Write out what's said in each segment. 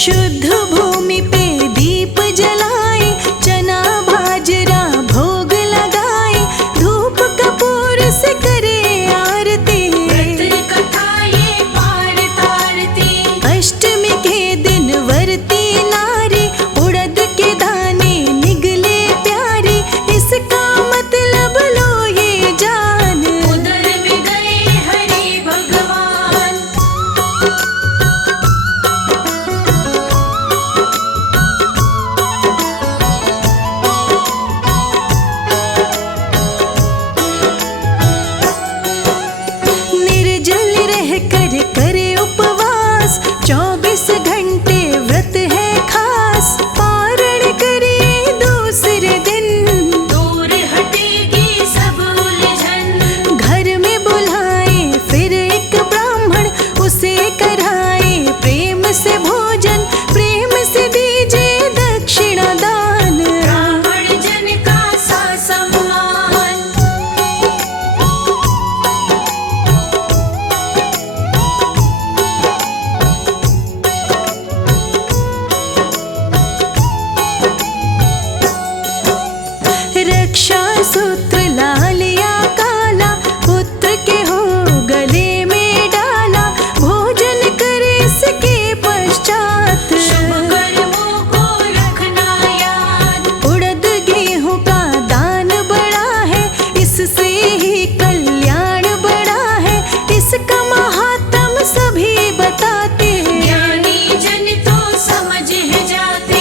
शुद्ध भूमि पे दीप जलाए, चना बाजरा भोग लगाए, धूप कपूर से करे आरती, व्रत कथा ये पार तारती। अष्टमी के दिन वर्ती नारी, उड़द के दाने निगले प्यारे, इसका मतलब लो ये जान, उदर में गए हरि भगवान। निर्जल रह कर करे उपवास, 24 घंटे व्रत है खास, पारण करे दूसरे दिन, दूर हटेगी सब उलझन। घर में बुलाए फिर एक ब्राह्मण, उसे कराए प्रेम से भोजन, प्रेम से दीजिए दक्षिणा दान, ब्राह्मण जन का सा सम्मान। रक्षा सूत्र लाल या काला, पुत्र के हो गले में डाला, भोजन करे इसके पश्चात, शुभ कर्मों को रखना याद। उड़द गेहूं का दान बड़ा है, इससे ही कल्याण बड़ा है, इसका महात्म सभी बताते हैं, ज्ञानी जन तो समझ है जाते।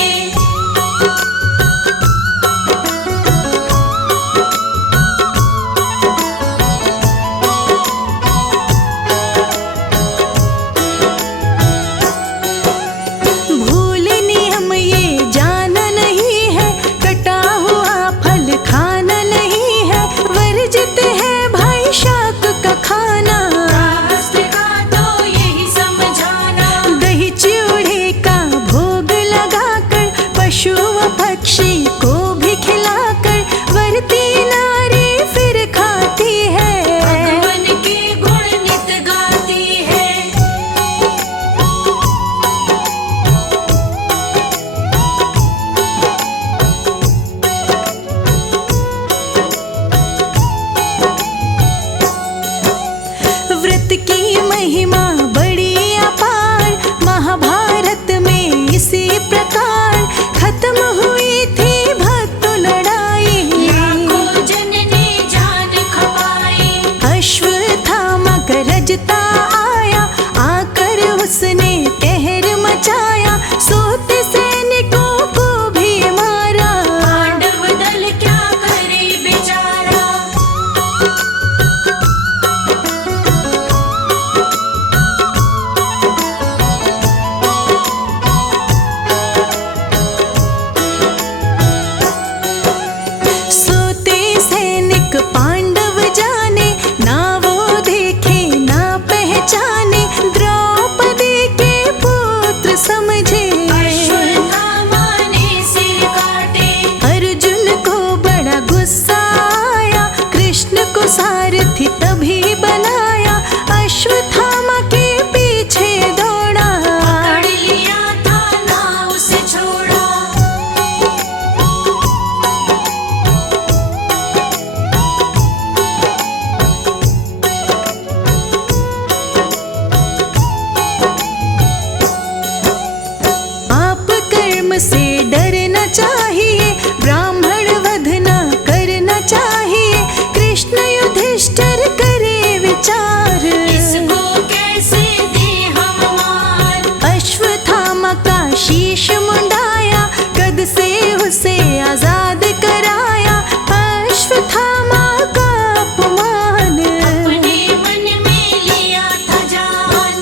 भूल नियम ये जाना नहीं है, कटा हुआ फल खाना नहीं है, वर्जित है भाई शाक का खाना, शास्त्र का तो यही समझाना। दही चिवड़े का भोग लगाकर, पशु व पक्षी को भी खिलाकर, वर्ती नारी फिर खाती है, भगवान के गुण नित गाती है। व्रत की महिमा बड़ी अपार, महाभारत में इसी प्रकार खत्म हुई थी भक्त लड़ाई, लाखों जन ने जान खपाई। अश्वत्थामा गरजता आया, आकर उसने कहर मचाया, सोते सैनिकों को भी मारा, पांडव दल क्या करे बेचारा। सोते सैनिक पांडव जाने, ना वो देखे ना पहचाने, द्रौपदी के पुत्र समझे, अश्वत्थामा ने सिर काटे। अर्जुन को बड़ा गुस्सा आया, कृष्ण को सारथी तभी बनाया, अश्वत्थामा के पीछे दौड़ा, पकड़ लिया था ना उसे छोड़ा। आप कर्म से डरना चाहिए, ब्राह्मण वध न करना चाहिए, कृष्ण युधिष्ठिर करे विचार, इसको कैसे दे हम मार। अश्वत्थामा का शीश मुंडाया, कद से उसे आजाद कराया, अश्वत्थामा का अपमान, अपने मन में लिया था जान।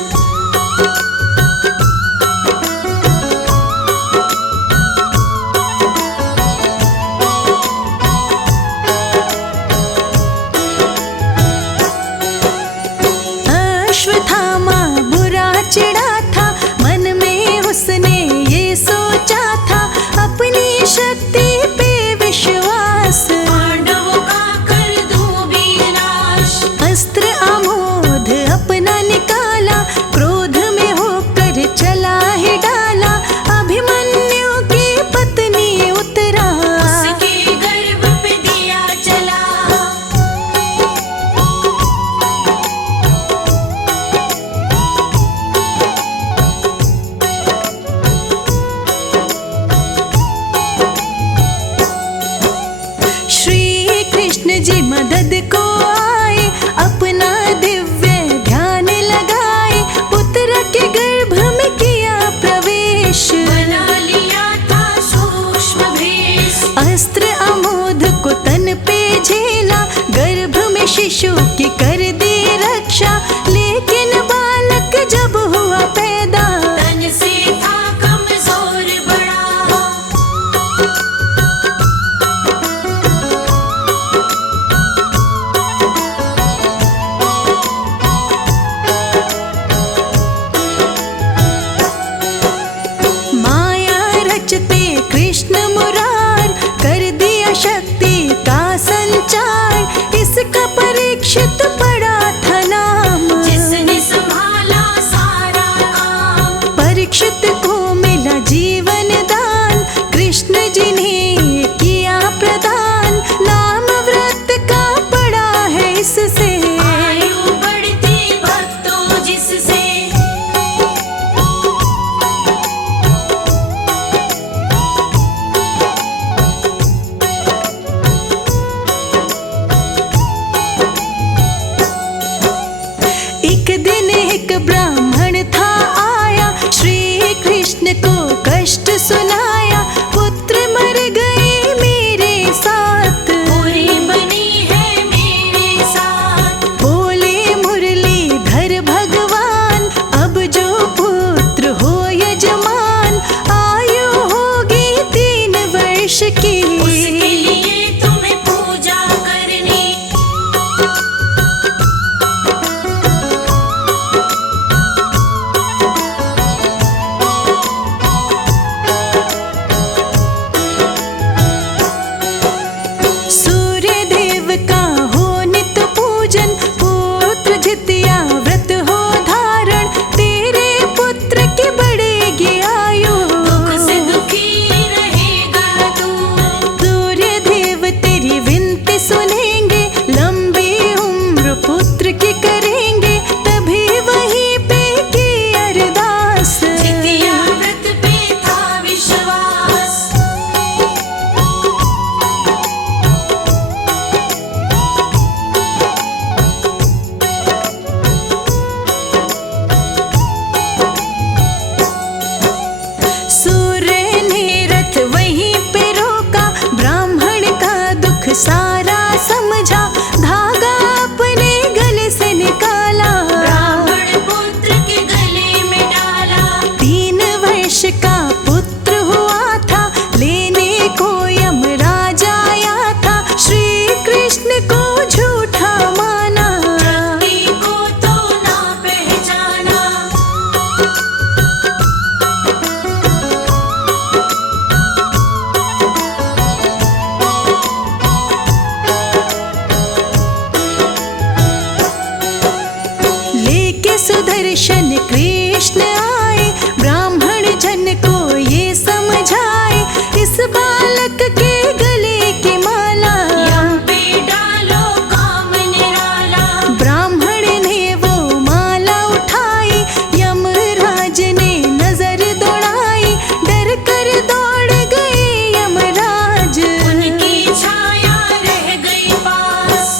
सुदर्शन कृष्ण आए, ब्राह्मण जन को ये समझाए, इस बालक के गले की माला यम पे डालो काम निराला। ब्राह्मण ने वो माला उठाई, यमराज ने नजर दौड़ाई, डर कर दौड़ गए यमराज। उनकी छाया रह गई पास।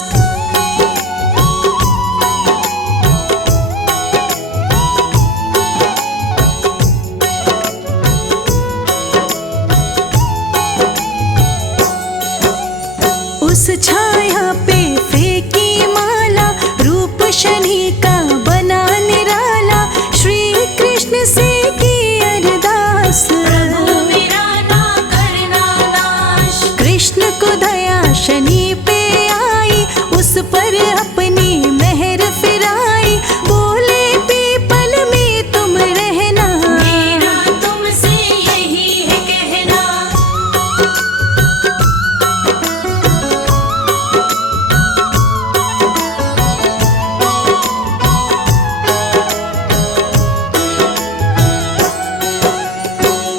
उस छाया पे फेंकी माला, रूप शनि का बना निराला, श्री कृष्ण से की अरदास। प्रभु मेरा ना करना नाश। कृष्ण को दया शनि पे आई, उस पर अपनी मेहर फिराई, बोले पीपल में तुम रहना, मेरा तुमसे यही है कहना।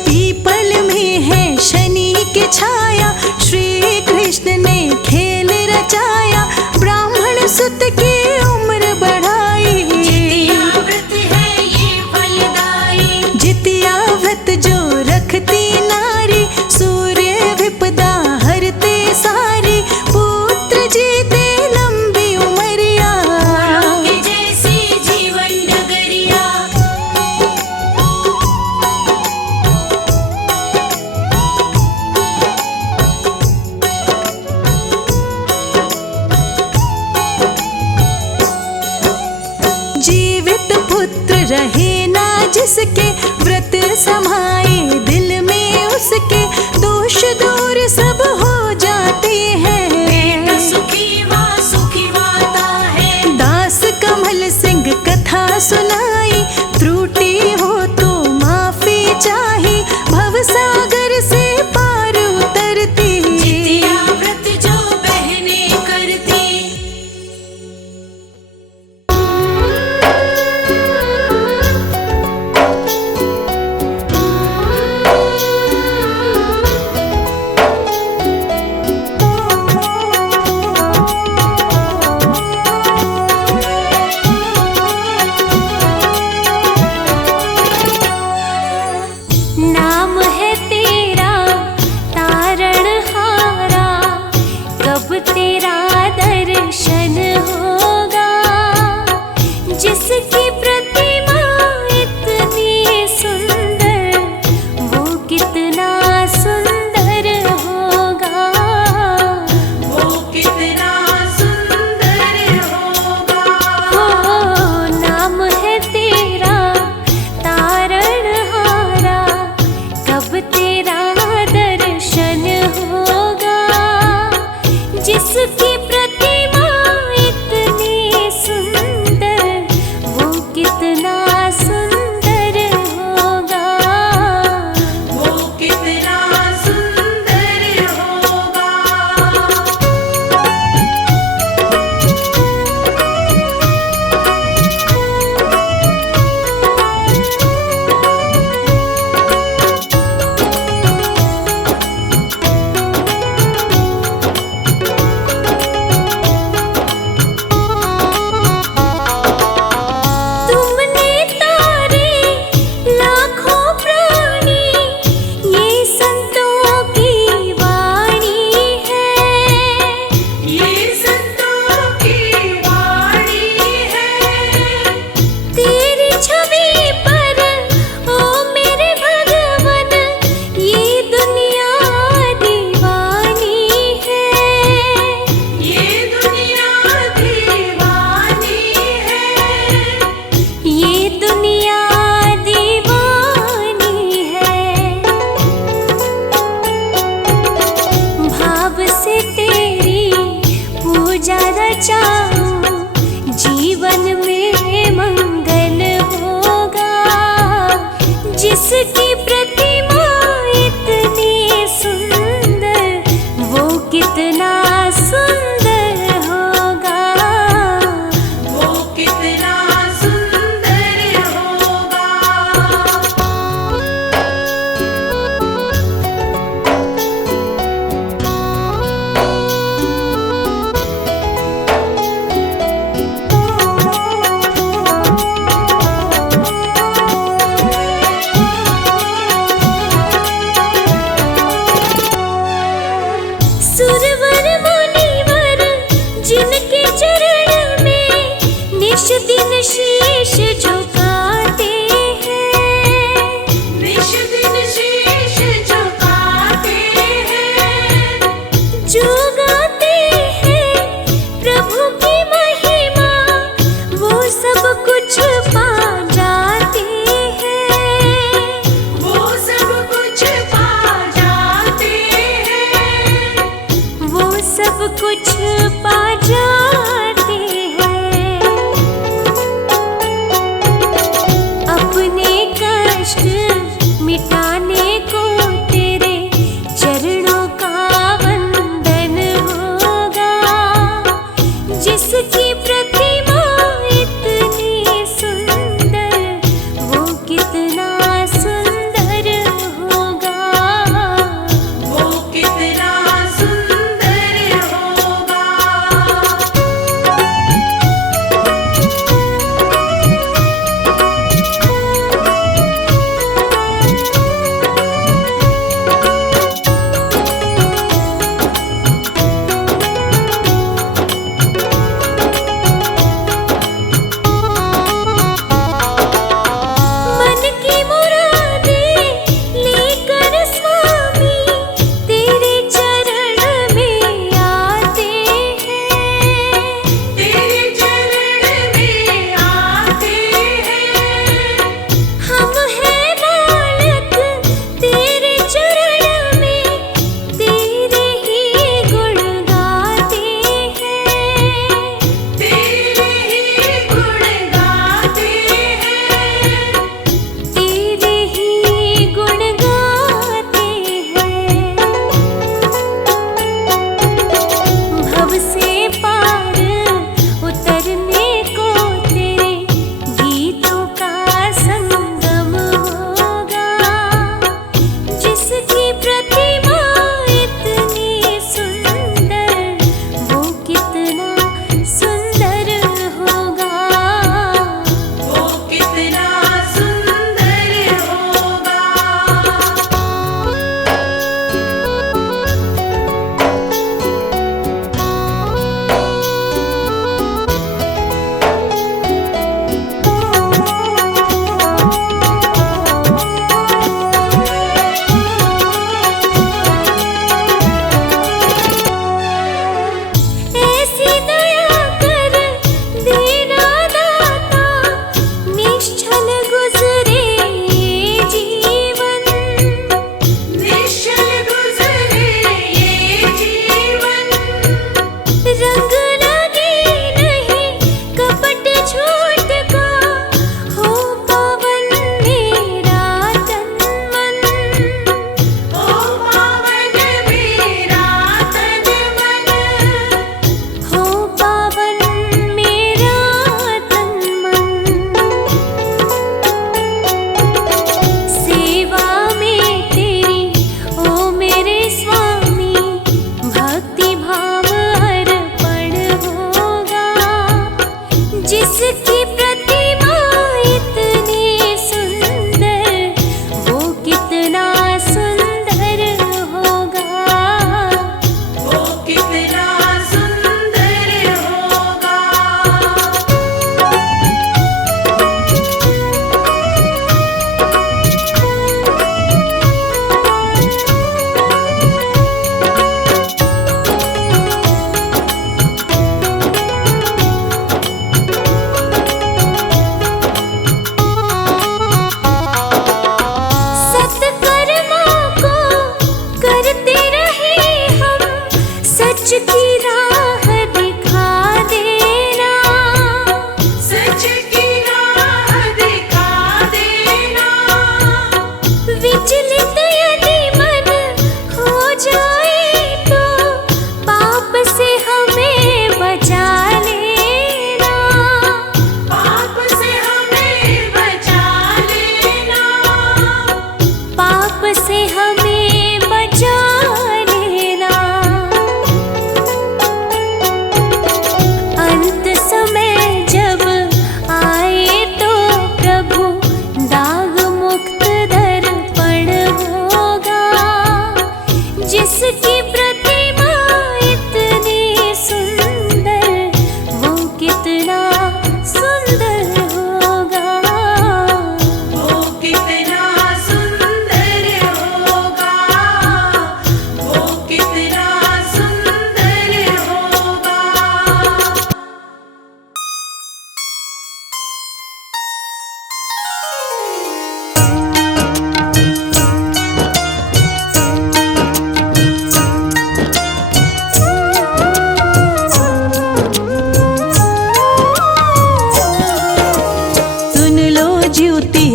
पीपल में है शनि की छाया, श्री कृष्ण ने खेल रचाया, ब्राह्मण सुत की उम्र बढ़ाई। जितिया व्रत है ये फलदायी। जितिया व्रत जो रखती नारी, सूर्य विपदा हरते सारी, पुत्र जीते लंबी उमरिया। फूलों के जैसी जीवन डगरिया। जीवित पुत्र रहे ना जिसके, व्रत समाए दिल में उसके, दोष दूर सब हो जाते पेट हैं। सुखी वाता है। दास कमल सिंह कथा सुनाई, त्रुटि हो तो माफी चाही, भवसागर से पार उतरती। जितिया व्रत जो बहनें करती। नाम है तेरा तारणहारा, कब तेरा दर्शन होगा, जिसकी प्रतिमा इतनी सुंदर, वो कितना सुंदर होगा। वो कितना सुंदर होगा। हो नाम है तेरा तारणहारा, कब तेरा दर्शन होगा, जिसकी प्रतिमा इतनी सुंदर, वो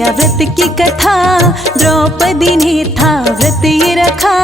किया व्रत की कथा, द्रौपदी ने था व्रत ये रखा,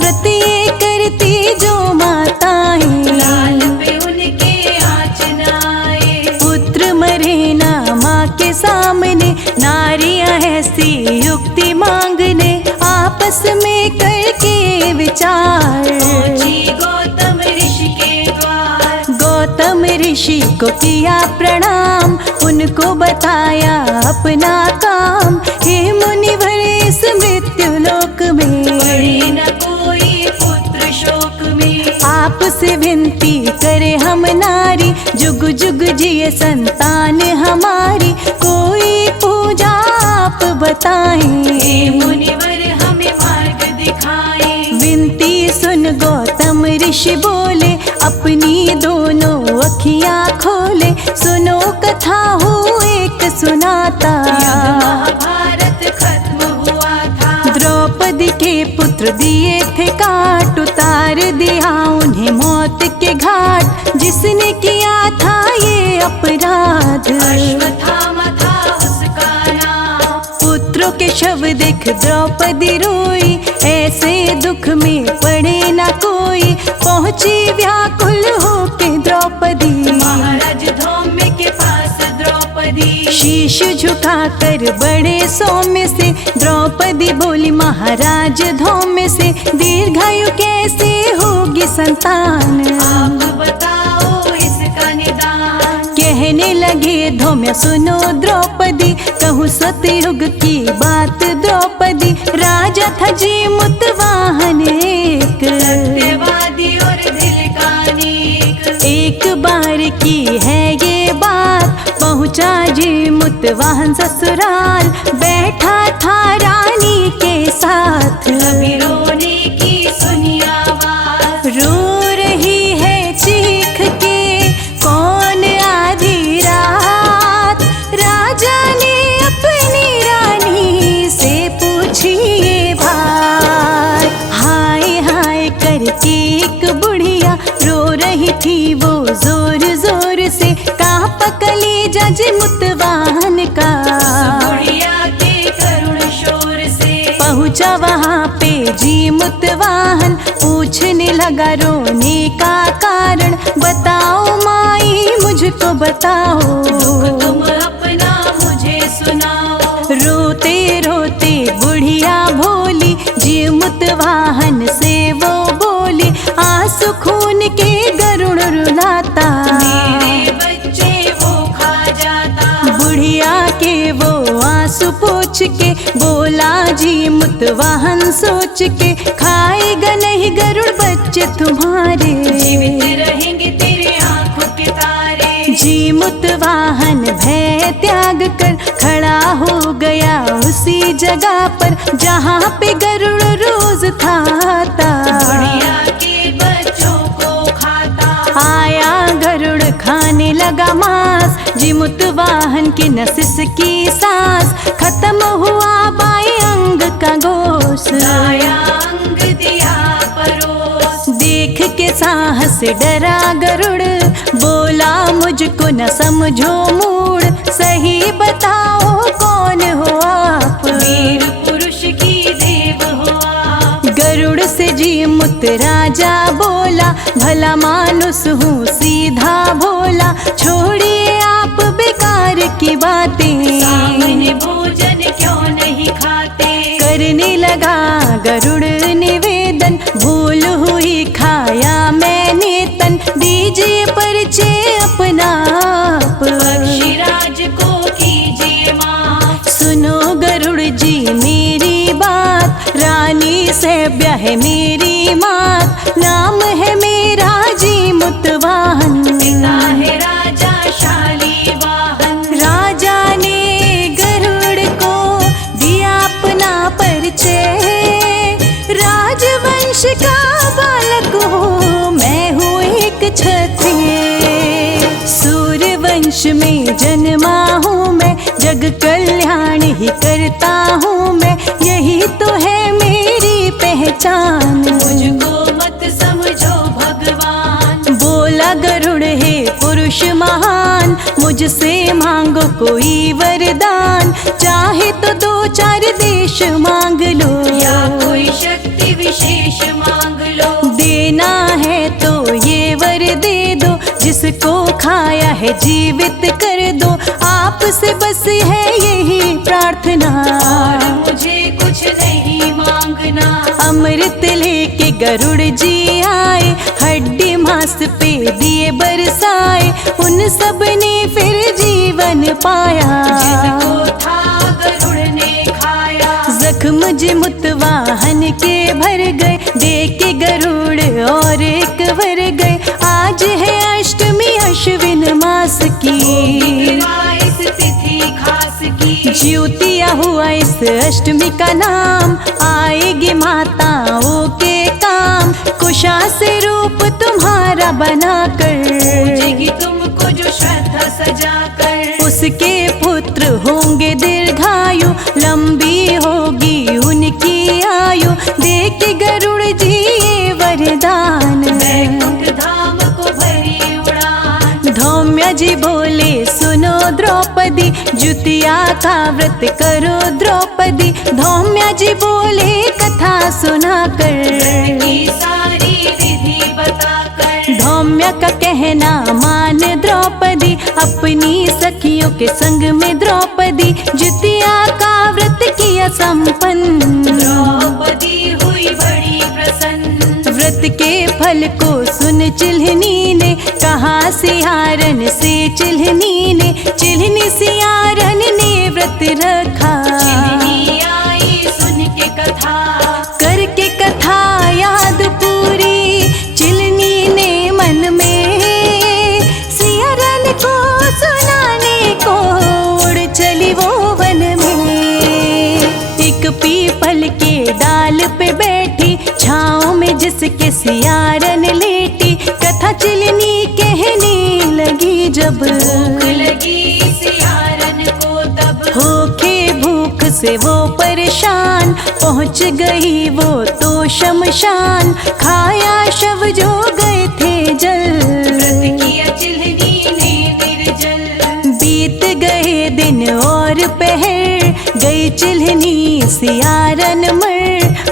व्रत ये करती जो माताएं, लाल पे उनके आँच न आए। पुत्र मरे ना माँ के सामने, नारियां ऐसी युक्ति मांगने, आपस में करके विचार, पहुंची गौतम ऋषि के द्वार। गौतम ऋषि को किया प्रणाम, उनको बताया अपना काम, हे मुनिवर इस मृत्यु लोक में, पड़े न कोई पुत्र शोक में। आपसे विनती करे हम नारी, जुग जुग जिए संतान हमारी, कोई पूजा आप बताएं, हे मुनिवर हमें मार्ग दिखाएं। विनती सुन गौतम ऋषि बोले, अपनी दोनों अखियां खोले, सुनो कथा हो एक सुनाता, महाभारत खत्म हुआ था। द्रौपदी के पुत्र दिए थे काट, उतार दिया उन्हें मौत के घाट, जिसने किया था ये अपराध, अश्वत्थामा था उसका नाम। पुत्रों के शव देख द्रौपदी रोई, ऐसे दुख में पड़े ना कोई, पहुंची व्याकुल होके द्रौपदी, महाराज धौम्य के पास द्रौपदी। शीश झुकाकर बड़े सौम्य से, द्रौपदी बोली महाराज धौम्य से, दीर्घायु कैसे होगी संतान, आप बताओ इसका निदान। कहने लगे धौम्य सुनो द्रौपदी, कहूँ सतयुग की बात द्रौपदी, राजा था जीमुतवाहन एक, सत्यवादी और दिल का नेक। एक बार की है ये बात, पहुँचा जीमुतवाहन ससुराल, बैठा था रानी के साथ, कभी रोने की सुनी आवाज। रो रही है चीख के कौन आधी रात, राजा ने अपनी रानी से पूछी ये बात, हाय हाय करके एक बुढ़िया रो रही थी वो जोर जोर से, कांप कलेजा जीमुतवाहन का, बुढ़िया के करुण शोर से। पहुँचा वहाँ पे जीमुतवाहन, पूछने लगा रोने का कारण, बताओ माई मुझको बताओ, तुम अपना मुझे सुनाओ। रोते रोते बुढ़िया भोली, जीमुतवाहन से वो बोली, आंसू खून के गरुड़ रुलाता, मेरे बच्चे वो खा जाता। बुढ़िया के वो आंसू पोंछ के बोला जीमुतवाहन सोच के, खाएगा नहीं गरुड़ बच्चे तुम्हारे, जीवित रहेंगे तेरे आंखों के तारे। जीमुतवाहन भय त्याग कर खड़ा हो गया उसी जगह पर, जहाँ पे गरुड़ रोज था बुढ़िया के बच्चों को खाता। आया गरुड़ खाने लगा मांस, जीमुतवाहन की नसिस की सांस, खत्म हुआ बाएं अंग का गोश्त, दाया अंग दिया परोस। देख के साहस डरा गरुड़, बोला मुझको न समझो मूड, सही बताओ कौन हो आप, वीर पुरुष की देव हो आप। गरुड़ से जीमुत राजा बोला, भला मानुस हूँ सीधा भोला, छोड़िए आप बेकार की बातें, सामने भोजन क्यों नहीं खाते। करने लगा गरुड़ निवेदन, भूल हुई खाया मैंने तन, दीजिए परिचय अपना आप, पक्षीराज को कीजिए माफ। सुनो गरुड़ जी मेरी बात, रानी से ब्याह मेरी मात, नाम है मेरा जीमुतवाहन, पिता है राजा शालीवाहन। राजा ने गरुड़ को दिया अपना परिचय, राजवंश का बालक हूँ मैं हूँ एक क्षत्रिय, सूर्यवंश में जन्मा हूँ मैं, जग कल्याण ही करता हूँ मैं, यही तो है मेरी पहचान, मुझको मत समझो भगवान। बोला गरुड़ है पुरुष महान, मुझसे मांगो कोई वरदान, चाहे तो 2-4 देश मांग लो, या कोई शक्ति विशेष मांग लो। देना है तो ये वर दे दो, जिसको खाया है जीवित कर दो। आपसे बस है यही प्रार्थना, और मुझे कुछ नहीं मांगना। अमृत लेके गरुड़ जी आए, हड्डी मांस पे दिए बरसाए, उन सब ने फिर जीवन पाया। जिसको था गरुड़ ने खाया, जख्म जिमुत वाहन के भर गए, दे के गरुड़ और एक वर गए। आज है अष्टमी अश्विन मास की, इस तिथि खास की। ज्योतिया हुआ इस अष्टमी का नाम, आएगी माताओं के काम। कुशा से रूप तुम्हारा बनाकर, पूजेगी तुमको जो श्रद्धा सजाकर। उसके पुत्र होंगे दीर्घायु, लंबी होगी उनकी आयु। देके गरुड़ जी ये वरदान, वैकुंठ धाम को भरी उड़ान। धौम्य जी बोले सुनो द्रौपदी, जुतिया का व्रत करो द्रौपदी। धौम्य जी बोले कथा सुनाकर, की सारी विधि बताकर। धौम्य का कहना मान द्रौपदी, अपनी सखियों के संग में द्रौपदी जुतिया का व्रत किया संपन्न। द्रौपदी हुई बड़ी प्रसन्न, व्रत के फल को सुन चिल्हनी ने, कहा सियारन से चिल्हनी ने। चिल्हनी सियारन ने व्रत रखा, चिल्हनी आई सुन के कथा। करके कथा याद पूरी चिल्हनी ने मन में, सियारन को सुनाने को उड़ चली वो वन में। एक पीपल के डाल पे बैठी, छाँव में जिसके सियारन लेटी। कथा चिल्हनी कहने लगी जब, भूख लगी सियारन को तब। होके भूख से वो परेशान, पहुंच गई वो तो शमशान। खाया शव जो गए थे जल, व्रत किया चिल्हनी ने निर्जल। बीत गए दिन और पहर, गई चिल्हनी सियारन मर।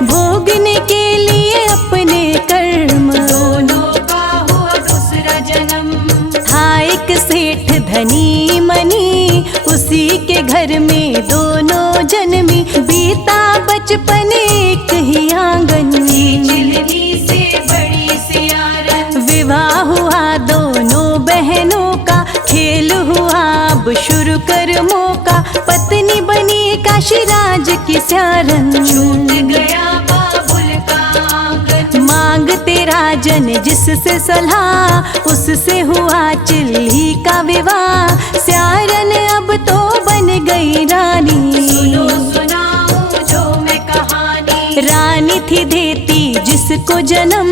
भोगने के लिए अपने कर्म, दोनों का हुआ दूसरा जन्म। था एक सेठ धनी मनी, उसी के घर में दोनों जन्मी। बीता बचपन एक ही आंगन, चिल्हनी से बड़ी सियारन। विवाह हुआ दोनों बहनों का, खेल हुआ अब शुरू कर मौका। पत्नी बनी काशीराज की सियारन, छूट गया बाबुल का आंगन। मांगते राजन जिससे सलाह, उससे हुआ चिल्ही का विवाह। सियारन अब तो बन गई रानी, सुनो सुनाऊं जो मैं कहानी। रानी थी देती जिसको जन्म,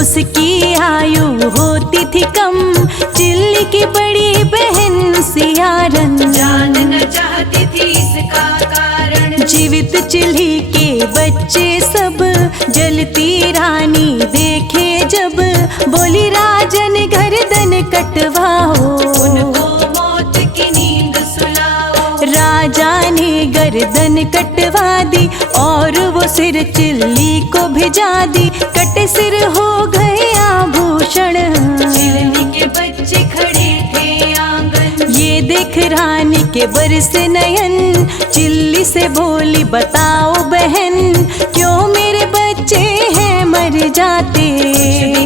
उसकी आयु होती थी कम। चिल्ली की बड़ी बहन सियारन, जानना चाहती थी इसका कारण। जीवित चिल्ही के बच्चे सब, जलती रानी देखे जब। बोली राजन गर्दन कटवाओ, उनको मौत की नींद सुलाओ। राजा ने गर्दन कटवा दी, और वो सिर चिल्ली को भिजा दी। कटे सिर हो गए आभूषण, चिल्हनी के बच्चे खड़े थे आंगन। ये देख रानी के बरस नयन। चिल्ली से बोली बताओ बहन, क्यों मेरे बच्चे हैं मर जाते।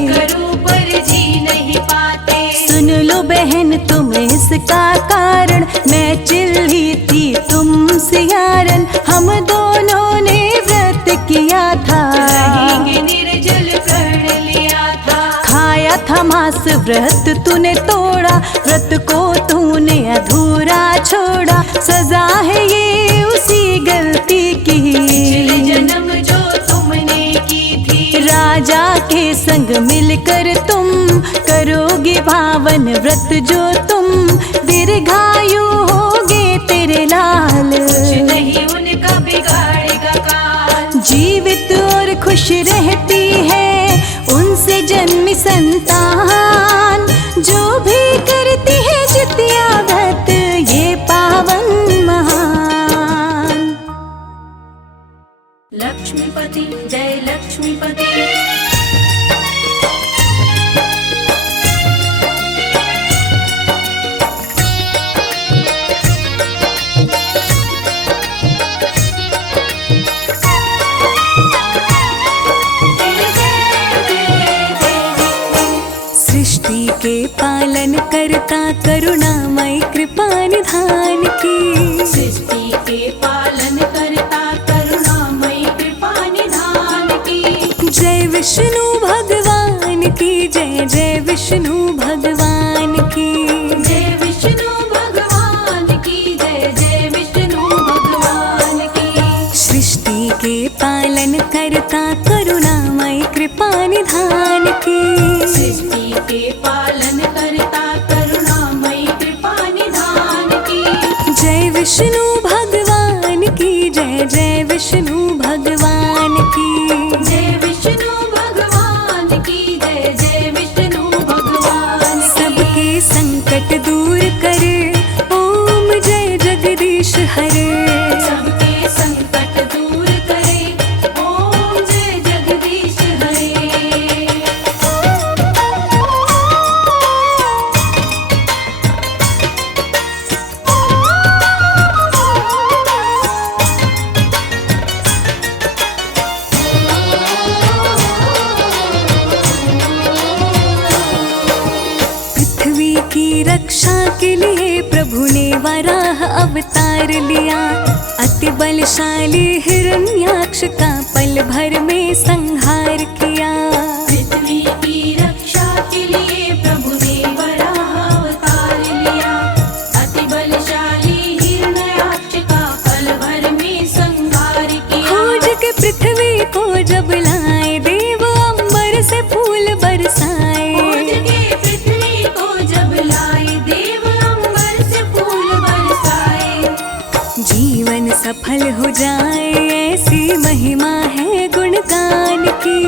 करूं पर जी नहीं पाते। सुन लो बहन तुम इसका कारण, मैं चिल्ली थी तुम सियारन। हम दोनों ने व्रत किया था, रहेंगे निर्जल प्रण लिया था। खाया था मांस व्रत तूने तोड़ा, व्रत को तूने अधूरा छोड़ा। सजा है ये उसी गलती की, पिछले जन्म जो तुमने की थी। राजा के संग मिलकर तुम करोगे पावन व्रत जो तुम। दीर्घायु होगे तेरे लाल, कुछ नहीं उनका बिगाड़ेगा काल। जीवित और खुश रहती है उनसे जन्मी संतान। जो भी करती है जितिया व्रत ये पा करता करुणामय कृपा निधान की। सृष्टि के पालन करता करुणामय कृपा निधान की। जय विष्णु भगवान की जय, जय विष्णु भगवान की। जय विष्णु भगवान की जय, जय विष्णु भगवान की। सृष्टि के पालन करता करुणामय कृपा निधान की। सृष्टि के पालन करता करुणामय कृपा निधान की। जय विष्णु भगवान की जय, जय विष्णु भगवान की। जय विष्णु भगवान की जय, जय विष्णु भगवान की। सबके संकट दूर करे ओम जय जगदीश हरे। सबके संकट दूर करे ओम जय जगदीश हरे। पृथ्वी की रक्षा के लिए प्रभु ने वराह अवतार लिया। अति बलशाली हिरण्याक्ष का पल भर में संहार किया। पृथ्वी की रक्षा के लिए प्रभु ने वराह अवतार लिया। अति बलशाली हिरण्याक्ष का पल भर में संहार किया। खोज के पृथ्वी को जब लाए देव अंबर से फूल बरसाए। खोज के पृथ्वी को जब लाए देव अंबर से फूल बरसाए। जीवन सफल हो जाए ऐसी महिमा है गुणगान की।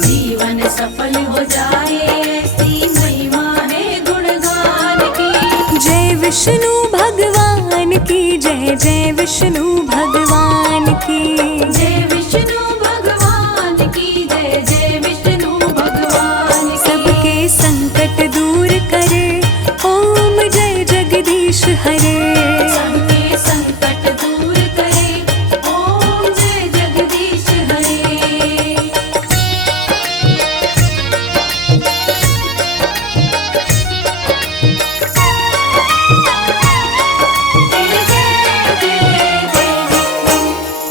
जीवन सफल हो जाए ऐसी महिमा है गुणगान की। जय विष्णु भगवान की जय, जय विष्णु भगवान की। जय विष्णु भगवान की जय, जय विष्णु भगवान की। सबके संकट दूर करे ओम जय जगदीश हरे। सबके संकट दूर करे ओम जय जगदीश हरे।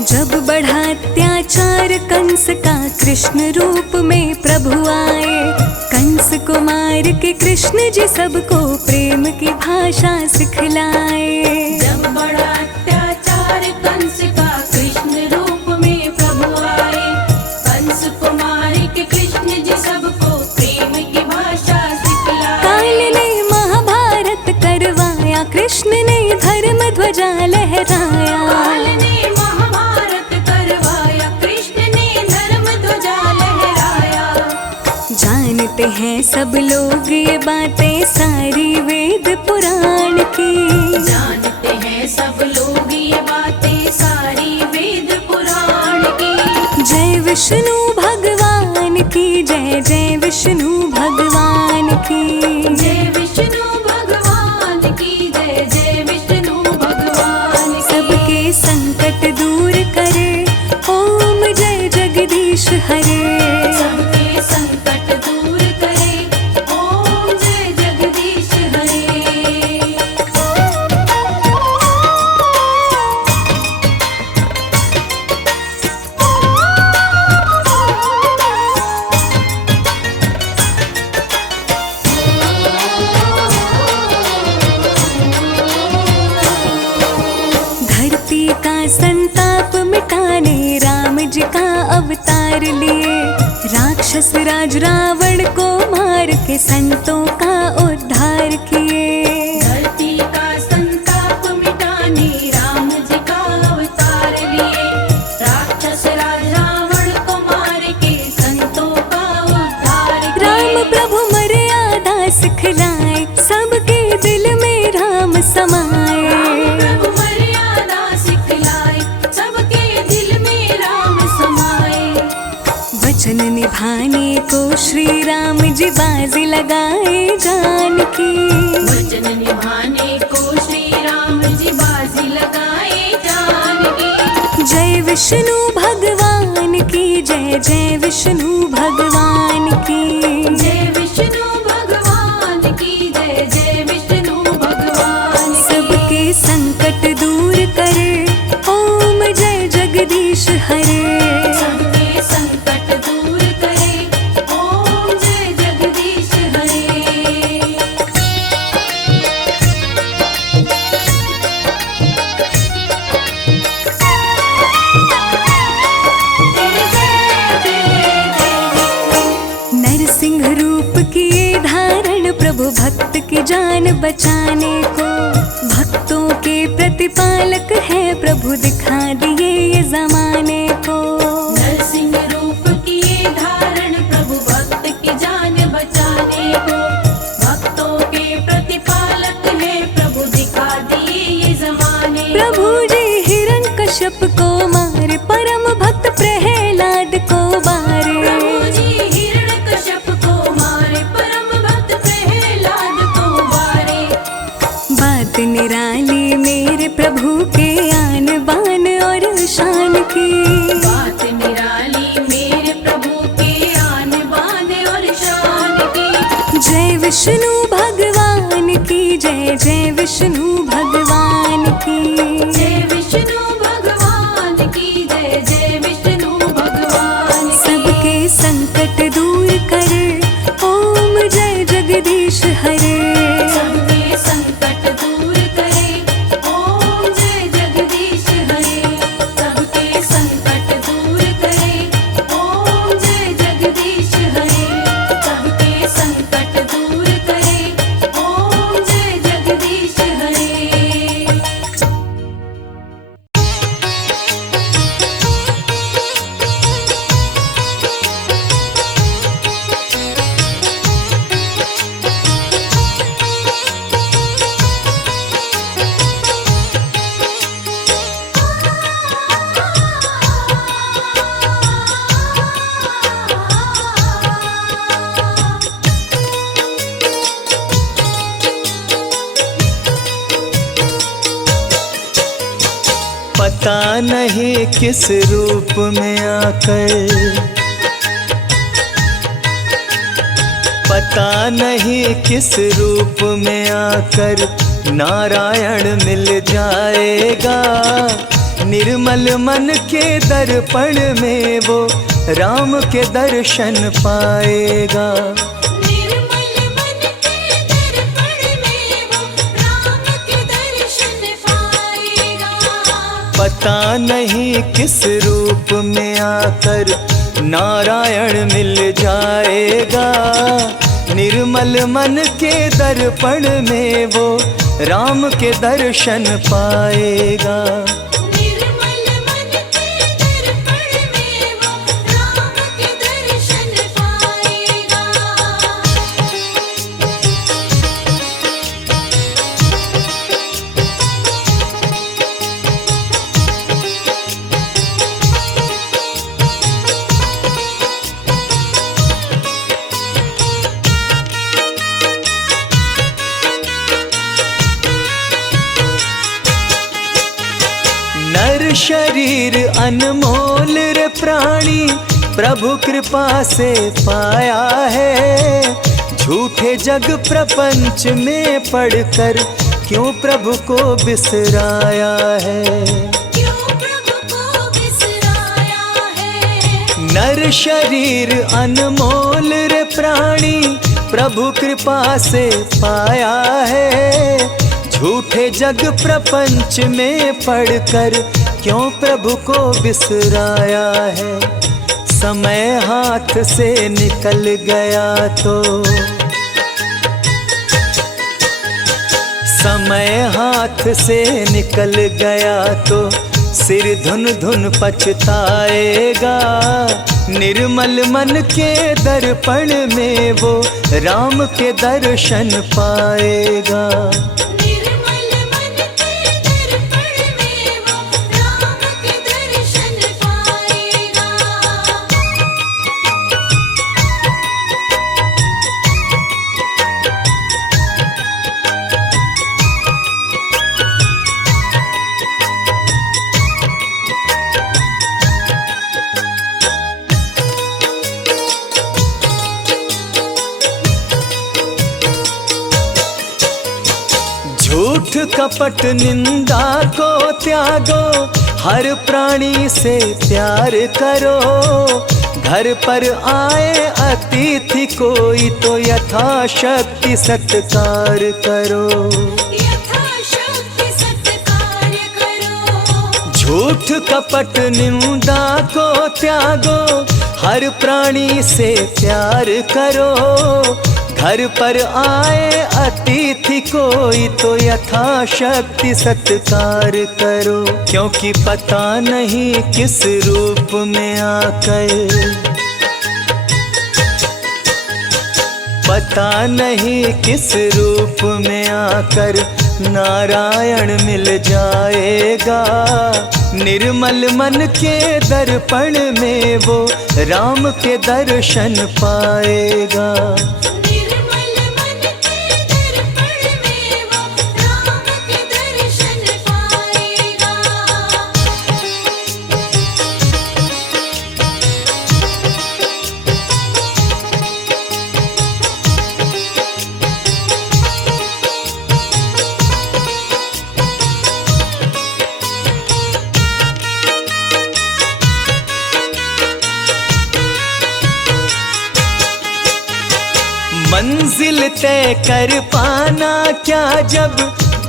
जब बढ़ा अत्याचार कंस का कृष्ण रूप में प्रभु आए। कंस को मार के कृष्ण जी सबको प्रेम की भाषा सिखलाए। जब बड़ा अत्याचार कंस का कृष्ण रूप में प्रभु आए। कंस को मार के कृष्ण जी सबको प्रेम की भाषा सिखलाए। काल ने महाभारत करवाया, कृष्ण ने धर्म ध्वजा लहराया। काल ने महाभारत करवाया, कृष्ण ने धर्म ध्वजा लहराया। जानते हैं सब लोग ये बातें सारी वेद पुराण की। जानते हैं सब लोग ये बातें सारी वेद पुराण की। जय विष्णु भगवान की जय, जय विष्णु भगवान की। जय विष्णु भगवान की जय, जय विष्णु भगवान की। सबके संकट दूर करे ओम जय जगदीश हरे। सबके संकट दूर करे ओम जय जगदीश हरे। धरती का संताप मिटाने राम जी का अवतार लिए। राक्षस राज रावण को मार के संतों का उद्धार किए। धरती का संताप मिटाने राम जी का अवतार लिए। राक्षस राज रावण को मार के संतों का उद्धार किए। राम प्रभु मर्यादा सिखलाए, सबके दिल में राम समाए। प्रभु मर्यादा सिखलाए, सबके दिल में राम समाए। वचन निभाने को श्री राम जी बाजी लगाए जानकी। वचन निभाने को श्री राम जी बाजी लगाए जानकी। जय विष्णु भगवान की जय, जय विष्णु भगवान की। जय विष्णु भगवान की जय, जय हरे। सबके संकट दूर करे, ओम जय जगदीश हरे। नरसिंह रूप किए धारण प्रभु भक्त की जान बचाने को। भक्तों के प्रतिपालक है प्रभु दिखा दिए ये जमाने को। नरसिंह रूप किए धारण प्रभु भक्त की जान बचाने को। भक्तों के प्रतिपालक है प्रभु दिखा दिए ये जमाने को। प्रभु जी हिरण्यकश्यप को मारे, परम भक्त प्रहलाद को बारे। प्रभु जी हिरण्यकश्यप को मारे, परम भक्त प्रहलाद को बारे। बात निराली मेरे प्रभु के आन बान और शान की। बात निराली मेरे प्रभु के आन बान और शान की। जय विष्णु भगवान की जय, जय विष्णु भगवान की। जय विष्णु भगवान की जय, जय विष्णु भगवान की। सबके संकट दूर करे, ओम जय जगदीश हरे। सबके संकट दूर करे, ओम जय जगदीश हरे। सबके संकट दूर करे, ओम जय जगदीश हरे। सबके संकट दूर करे, ओम जय जगदीश हरे। पता नहीं किस रूप में आकर, पता नहीं किस रूप में आकर नारायण मिल जाएगा। निर्मल मन के दर्पण में वो राम के दर्शन पाएगा। निर्मल मन के दर्पण में वो राम के दर्शन पाएगा। पता नहीं किस रूप में आकर नारायण मिल जाएगा। निर्मल मन के दर्पण में वो राम के दर्शन पाएगा। निर्मल मन के दर्पण में वो राम के दर्शन पाएगा। नर शरीर अनमोल रे प्राणी प्रभु कृपा से पाया है। झूठे जग प्रपंच में पड़कर क्यों प्रभु को बिसराया है। क्यों प्रभु को बिसराया है। नर शरीर अनमोल रे प्राणी प्रभु कृपा से पाया है। झूठे जग प्रपंच में पड़कर क्यों प्रभु को बिसराया है। समय हाथ से निकल गया तो, समय हाथ से निकल गया तो सिर धुन धुन पछताएगा। निर्मल मन के दर्पण में वो राम के दर्शन पाएगा। निर्मल मन के दर्पण में वो राम के दर्शन पाएगा। झूठ कपट निंदा को त्यागो, हर प्राणी से प्यार करो, घर पर आए अतिथि कोई तो यथाशक्ति सत्कार करो। यथाशक्ति सत्कार करो। झूठ कपट निंदा को त्यागो, हर प्राणी से प्यार करो, घर पर आए अतिथि कोई तो यथाशक्ति सत्कार करो। क्योंकि पता नहीं किस रूप में आकर, पता नहीं किस रूप में आकर नारायण मिल जाएगा। निर्मल मन के दर्पण में वो राम के दर्शन पाएगा। निर्मल मन के दर्पण में वो राम के दर्शन पाएगा। मंजिल तय कर पाना क्या जब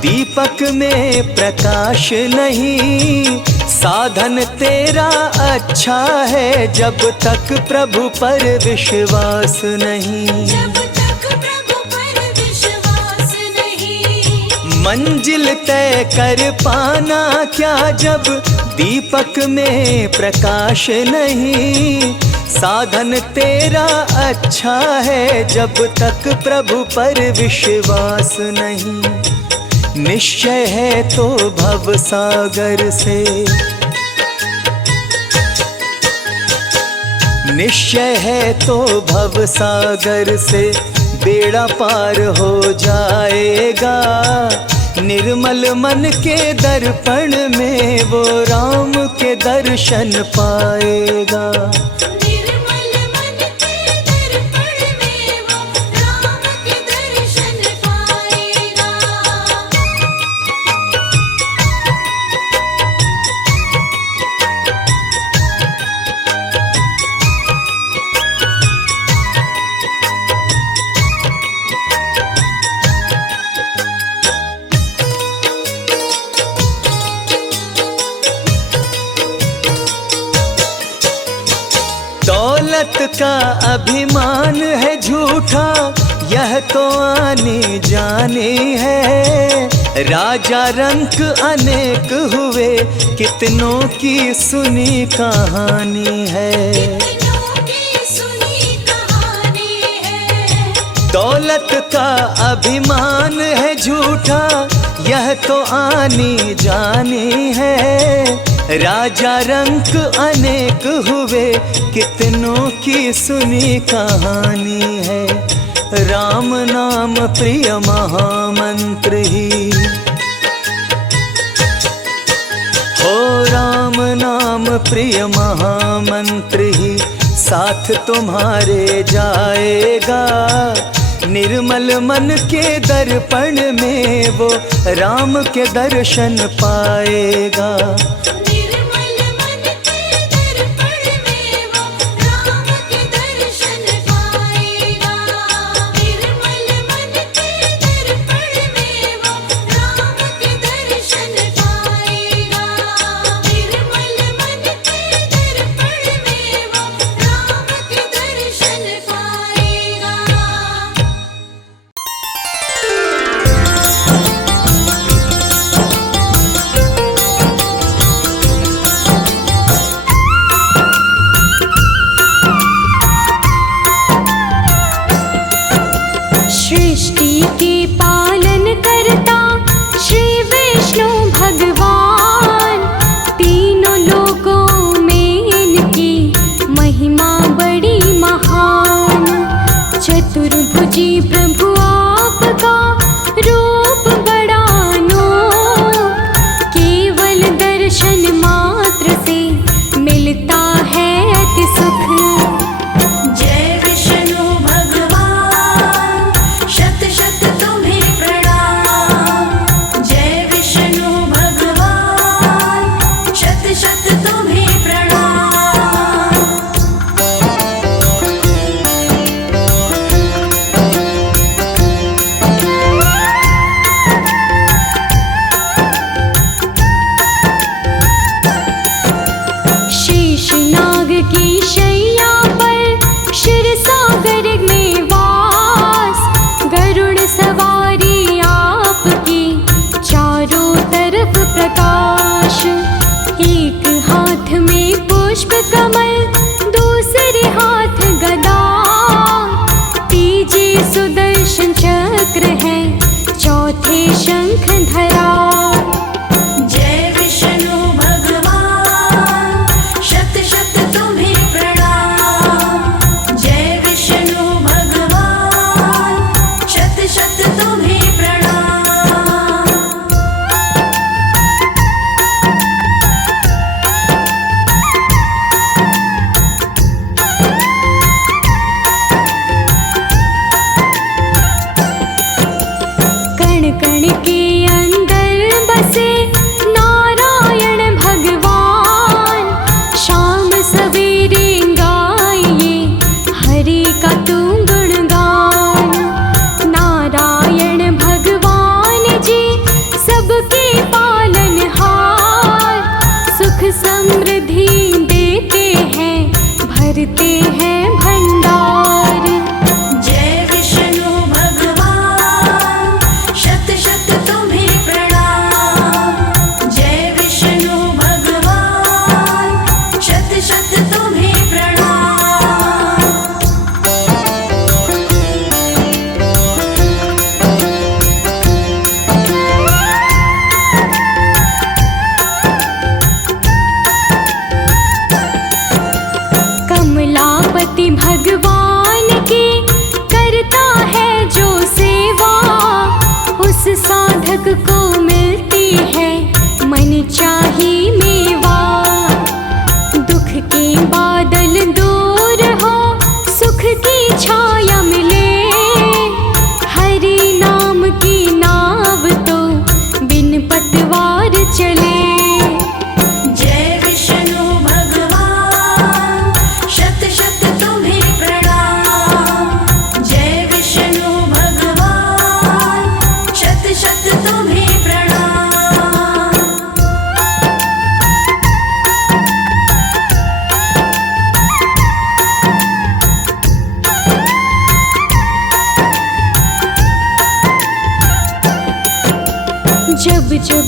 दीपक में प्रकाश नहीं। साधन तेरा अच्छा है जब तक प्रभु पर विश्वास नहीं। जब तक प्रभु पर विश्वास नहीं। मंजिल तय कर पाना क्या जब दीपक में प्रकाश नहीं। साधन तेरा अच्छा है जब तक प्रभु पर विश्वास नहीं। निश्चय है तो भव सागर से, निश्चय है तो भव सागर से बेड़ा पार हो जाएगा। निर्मल मन के दर्पण में वो राम के दर्शन पाएगा। निर्मल मन के दर्पण में वो राम के दर्शन पाएगा। दौलत का अभिमान है झूठा, यह तो आने जाने है। राजा रंक अनेक हुए, कितनों की सुनी कहानी है। कितनों की सुनी कहानी है। दौलत का अभिमान है झूठा, यह तो आनी जानी है। राजा रंक अनेक हुए, कितनों की सुनी कहानी है। राम नाम प्रिय महामंत्र ही हो, राम नाम प्रिय महामंत्र ही साथ तुम्हारे जाएगा। निर्मल मन के दर्पण में वो राम के दर्शन पाएगा। निर्मल मन के दर्पण में वो राम के दर्शन पाएगा। निर्मल मन के दर्पण में वो राम के दर्शन पाएगा। निर्मल मन के दर्पण में वो राम के दर्शन पाएगा।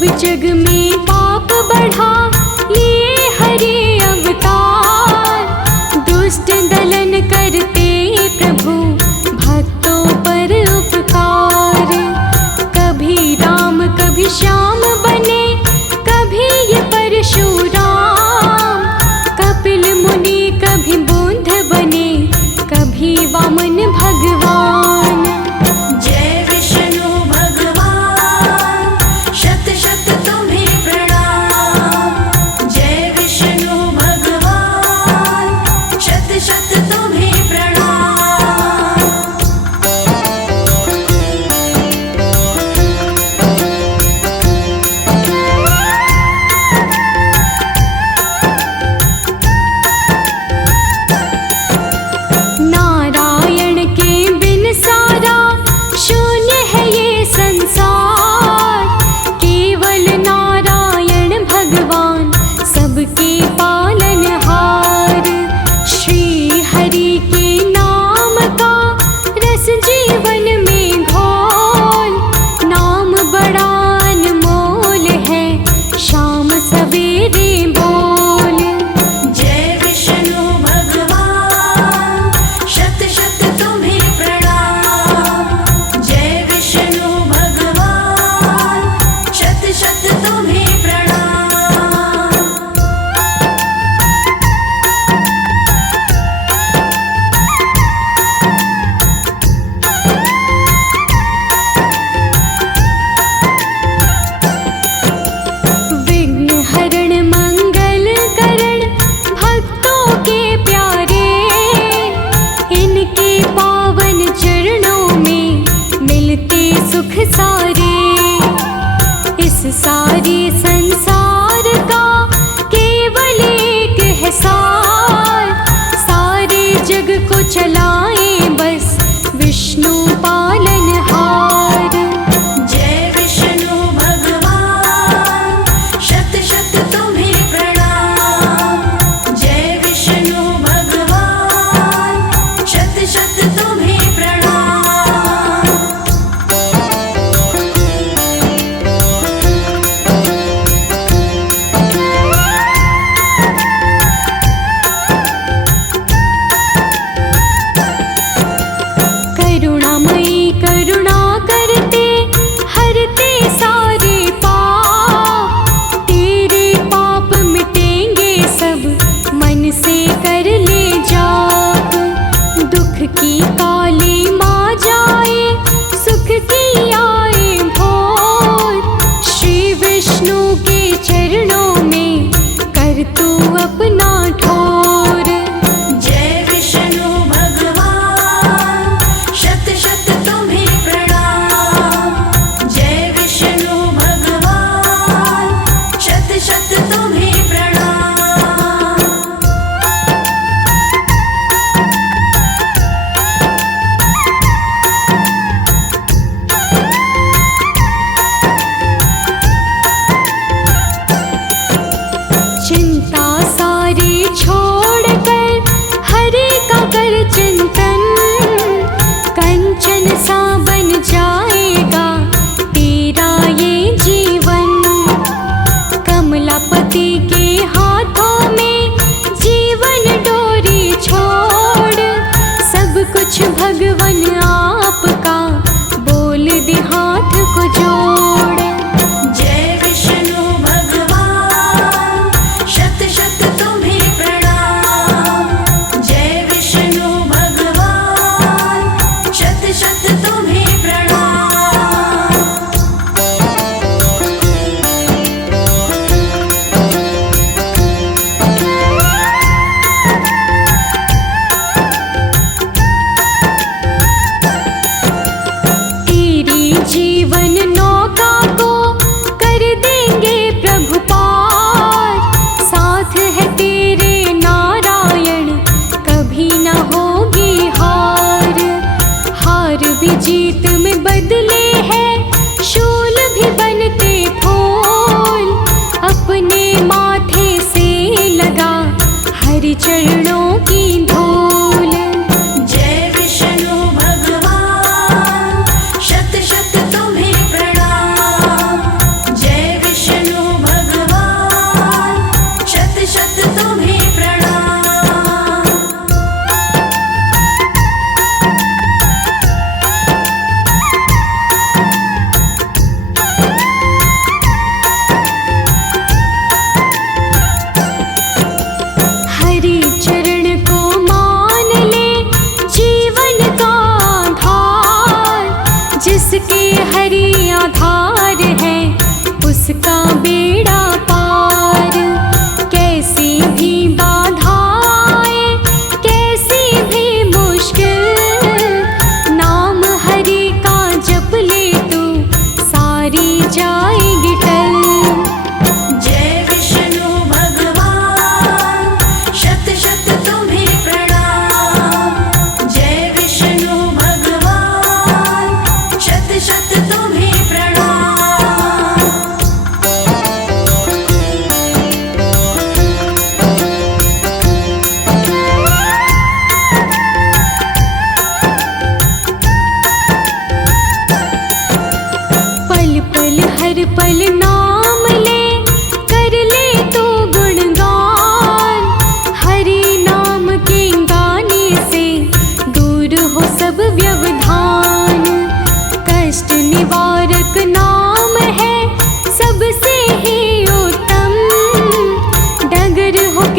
जब जग में पाप बढ़ा लिए हरि अवतार, दुष्ट दलन करते प्रभु भक्तों पर उपकार। कभी राम कभी श्याम बने, कभी ये परशुराम, कपिल मुनि कभी बुद्ध बने, कभी वामन भगवान। जय विष्णु भगवान, शत शत तुम्हें प्रणाम। जय विष्णु भगवान, शत शत तुम्हें प्रणाम। नारायण के बिन सारा शून्य है ये संसार, केवल नारायण भगवान सबके पालनहार। श्री हरि के नाम का रस जीवन में घोल, नाम बड़ा अनमोल है शाम सवेरे बोल। जय विष्णु भगवान, शत शत तुम्हें प्रणाम। जय विष्णु भगवान, शत शत तुम्हें प्रणाम। विघ्न हरण मंगल करण भक्तों के प्यारे, इनके पावन चरणों में मिलते सुख सारे। इस सारे संसार का केवल एक है सार, सारे जग को चलाए बस विष्णु पालनहार। जय विष्णु भगवान, शत शत तुम्हें प्रणाम। जय विष्णु भगवान, शत शत तुम्हें प्रणाम। करुणामयी करुणा करते हरते सारे पाप, तेरे पाप मिटेंगे सब मन से कर ले जाप। दुख की काली माँ जाए, सुख की आए भोर, श्री विष्णु के चरणों में कर तू अपना ठोर। जय विष्णु भगवान, शत शत तुम्हें प्रणाम। जय विष्णु भगवान, शत शत तुम्हें प्रणाम। चिंता सारी छोड़कर हरि का कर चिंतन, कंचन सा बन जाएगा तेरा ये जीवन। कमलापति के हाथों में जीवन डोरी छोड़, सब कुछ भगवन आपका बोल दे हाथ को जोड़। जय विष्णु भगवान, शत शत तुम्हें प्रणाम। जय विष्णु भगवान, शत शत तुम्हें प्रणाम। तेरी जीवन नौका को कर देंगे प्रभु पार, साथ है तेरे नारायण कभी न होगी हार। हार भी जीत में बदले है, शूल भी बनते फूल, अपने माथे से लगा हरि चरणों की धूल। जय विष्णु भगवान, शत शत तुम्हें प्रणाम। जय विष्णु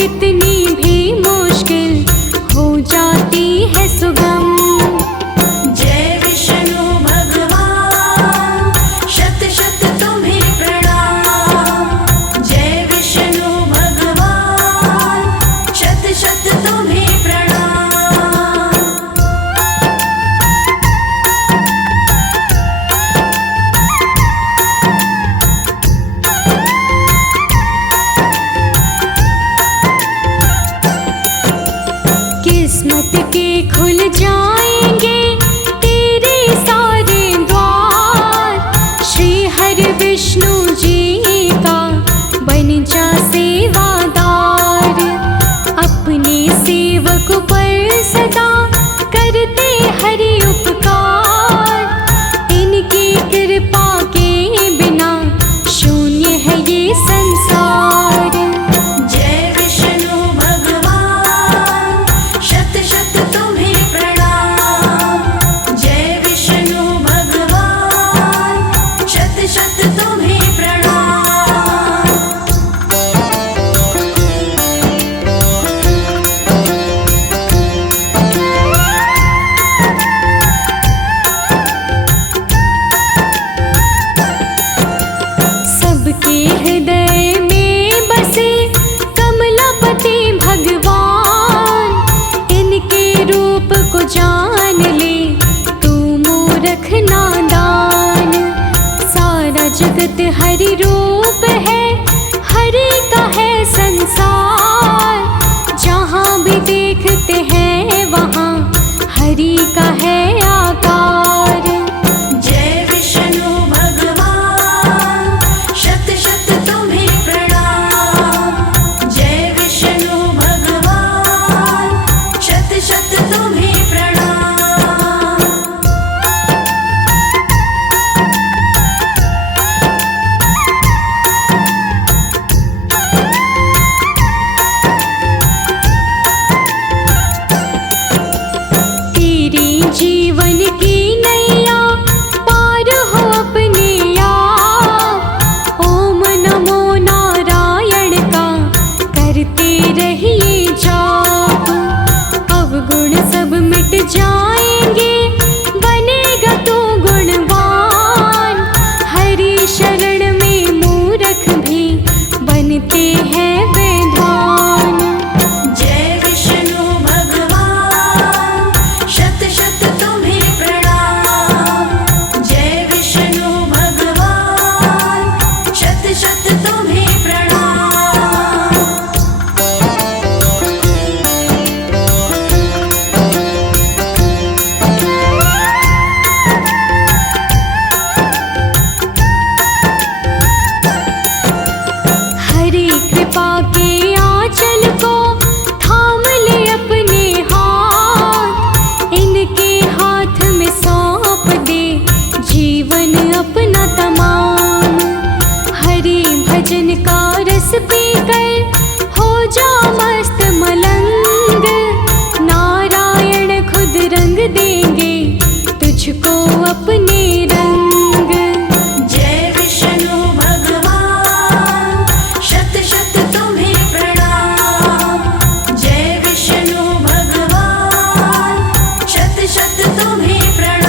कितनी भी मुश्किल हो जाती है सुगम। जय विष्णु भगवान शत शत तुम्हें प्रणाम। जय विष्णु भगवान शत शत तुम्हें प्रणाम। किस्मत के खुल जाएंगे तेरे सारे द्वार। श्री हरि विष्णु जी का बन जा सेवादार। अपने सेवक पर सदा करते हरि उपकार। इनकी कृपा के बिना शून्य है ये संसार। जय विष्णु भगवान शत शत तुम्हें प्रणाम। जय विष्णु भगवान शत शत तुम्हें प्रणाम। सबके हृदय में बसे कमलापति भगवान। इनके रूप को जान ले तू मूर्ख नादान। सारा जगत हरि रूप है, हरि का है संसार। जहाँ भी देखते हैं वहाँ हरि का है आकार। जय विष्णु भगवान शत शत तुम्हें प्रणाम। जय विष्णु भगवान शत शत तुम्हें प्रणाम। तेरी जीवन की नैया पार हो अपने आप। ओम नमो नारायण का करते रहिए जाप। अवगुण सब मिट जाएंगे बनेगा तू गुणवान। हरि शरण में मूर्ख भी बनते हैं विद्वान। जय विष्णु भगवान शत शत तुम्हें प्रणाम। जय विष्णु भगवान शत शत तुम्हें प्रणाम। हरि कृपा के आंचल को थाम ले अपने हाथ। इनके हाथ में सौंप दे जीवन अपना तमाम। हरि भजन का रस पीकर हो जा मस्त मलंग। नारायण खुद रंग देंगे तुझको अपने रंग। जय विष्णु भगवान शत शत तुम्हें प्रणाम। जय विष्णु भगवान शत शत तुम्हें प्रणाम।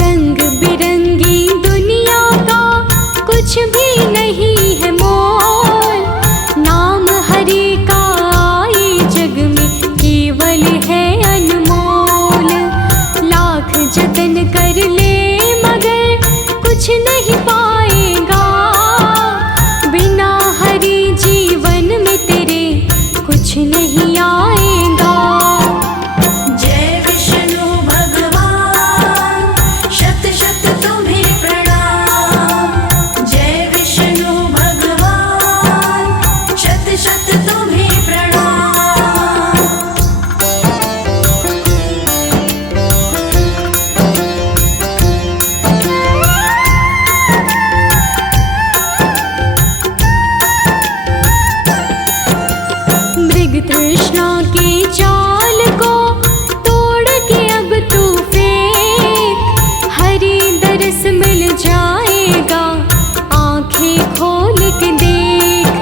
रंग बिरंगी दुनिया का कुछ भी नहीं है मोल। नाम हरि का आए जग में केवल है अनमोल। लाख जतन कर ले मगर कुछ नहीं पाएगा। बिना हरि जीवन में तेरे कुछ नहीं आएगा। जय विष्णु भगवान शत शत तुम्हें प्रणाम। जय विष्णु भगवान शत शत तुम्हें प्रणाम। मृग फिर तृष्णा के जाल को तोड़ के अब तू फेंक, हरि दरस मिल जाएगा, आंखें खोल के देख।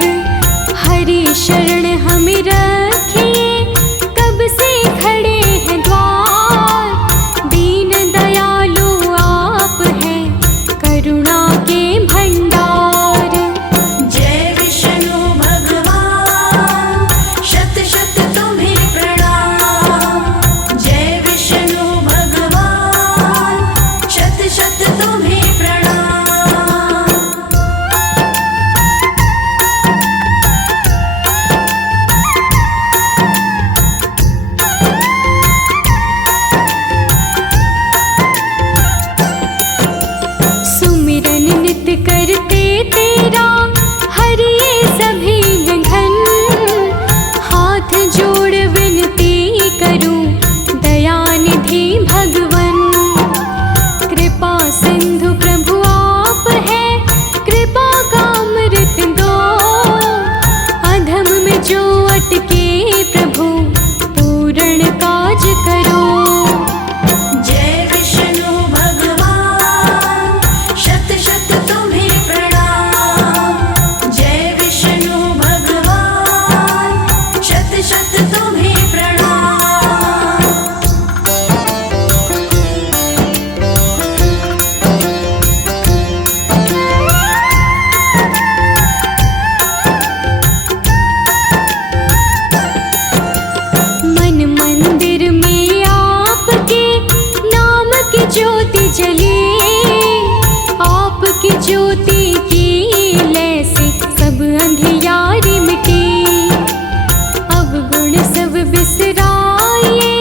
हरि शरण हमें रखिए, कब से खड़े हैं द्वार, दीन दयालु आप हैं, करुणा के भंडार। जय विष्णु भगवान, शत शत तुम्हें प्रणाम। जय विष्णु भगवान, शत शत तुम्हें प्रणाम। सुमिरन नित करते तेरा हरि ये सभी विघ्न, हाथ जोड़ विनती करूं दयानिधि भगवन। कृपा सिंधु प्रभु आप है, कृपा का अमृत दो, अधम में जो अटके प्रभु पूर्ण काज करो। जय विष्णु भगवान, शत शत तुम्हें प्रणाम। जय विष्णु भगवान, शत शत तुम्हें प्रणाम। मन मंदिर में आपके नाम की ज्योति जले, आपकी ज्योति की लय से सब अंधियारी मिटे। अब गुण सब बिसराइए,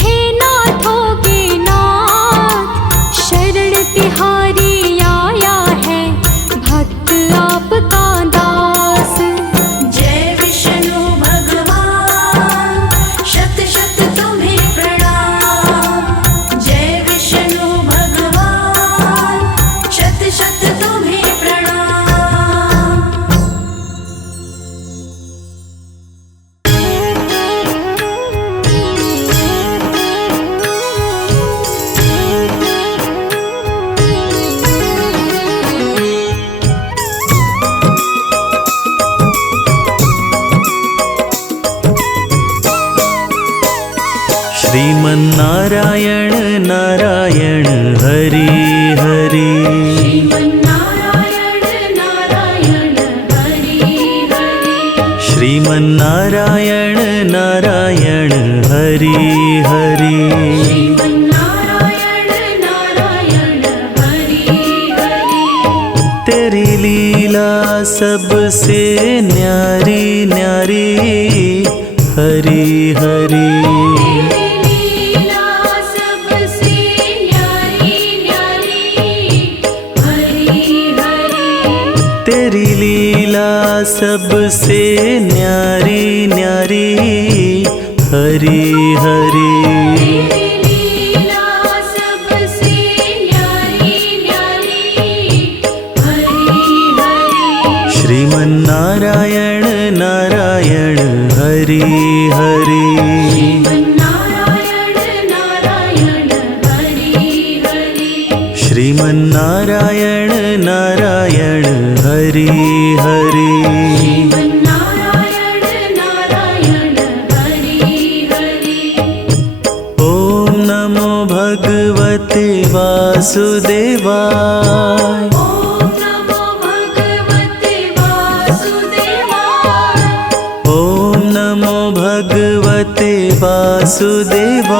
हे नाथों के नाथ, शरण तिहारी आया है भक्त आपका दास। जय विष्णु भगवान, शत शत तुम्हें प्रणाम। जय विष्णु भगवान, शत शत तुम्हें प्रणाम। श्रीमन्नारायण नारायण हरि हरि, श्रीमन्नारायण नारायण हरि हरि। श्रीमन्नारायण नारायण हरि हरि। श्रीमन्नारायण नारायण हरि हरि। तेरी लीला सबसे न्यारी न्यारी हरि हरि। तेरी लीला सबसे न्यारी न्यारी हरि हरि। तेरी लीला सबसे न्यारी न्यारी हरि हरि। तेरी लीला सबसे न्यारी न्यारी हरि हरि। श्रीमन्नारायण नारायण हरि हरि। श्रीमन्नारायण नारायण हरि हरि। श्रीमन्नारायण नारायण हरि हरि। श्रीमन्नारायण नारायण हरि हरि। ॐ नमो भगवते वासुदेवाय। ॐ नमो भगवते वासुदेवाय। ॐ नमो भगवते वासुदेवाय।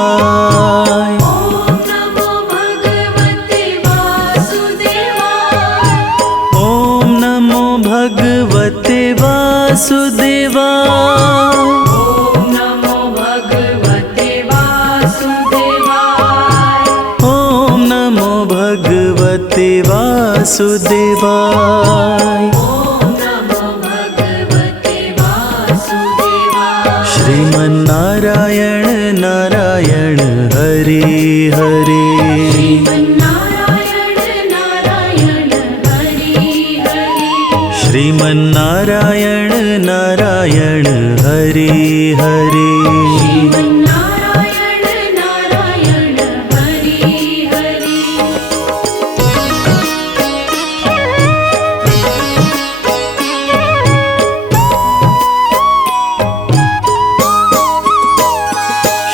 ॐ नमो भगवते वासुदेवाय। ॐ नमो भगवते वासुदेवाय। ॐ नमो भगवते वासुदेवाय। ॐ नमो भगवते वासुदेवाय। ॐ नमो भगवते वासुदेवाय। श्रीमन्नारायण नारायण हरि हरि। श्रीमन्नारायण नारायण हरि हरि। श्रीमन्नारायण नारायण हरि हरि। श्रीमन्नारायण नारायण हरि हरि।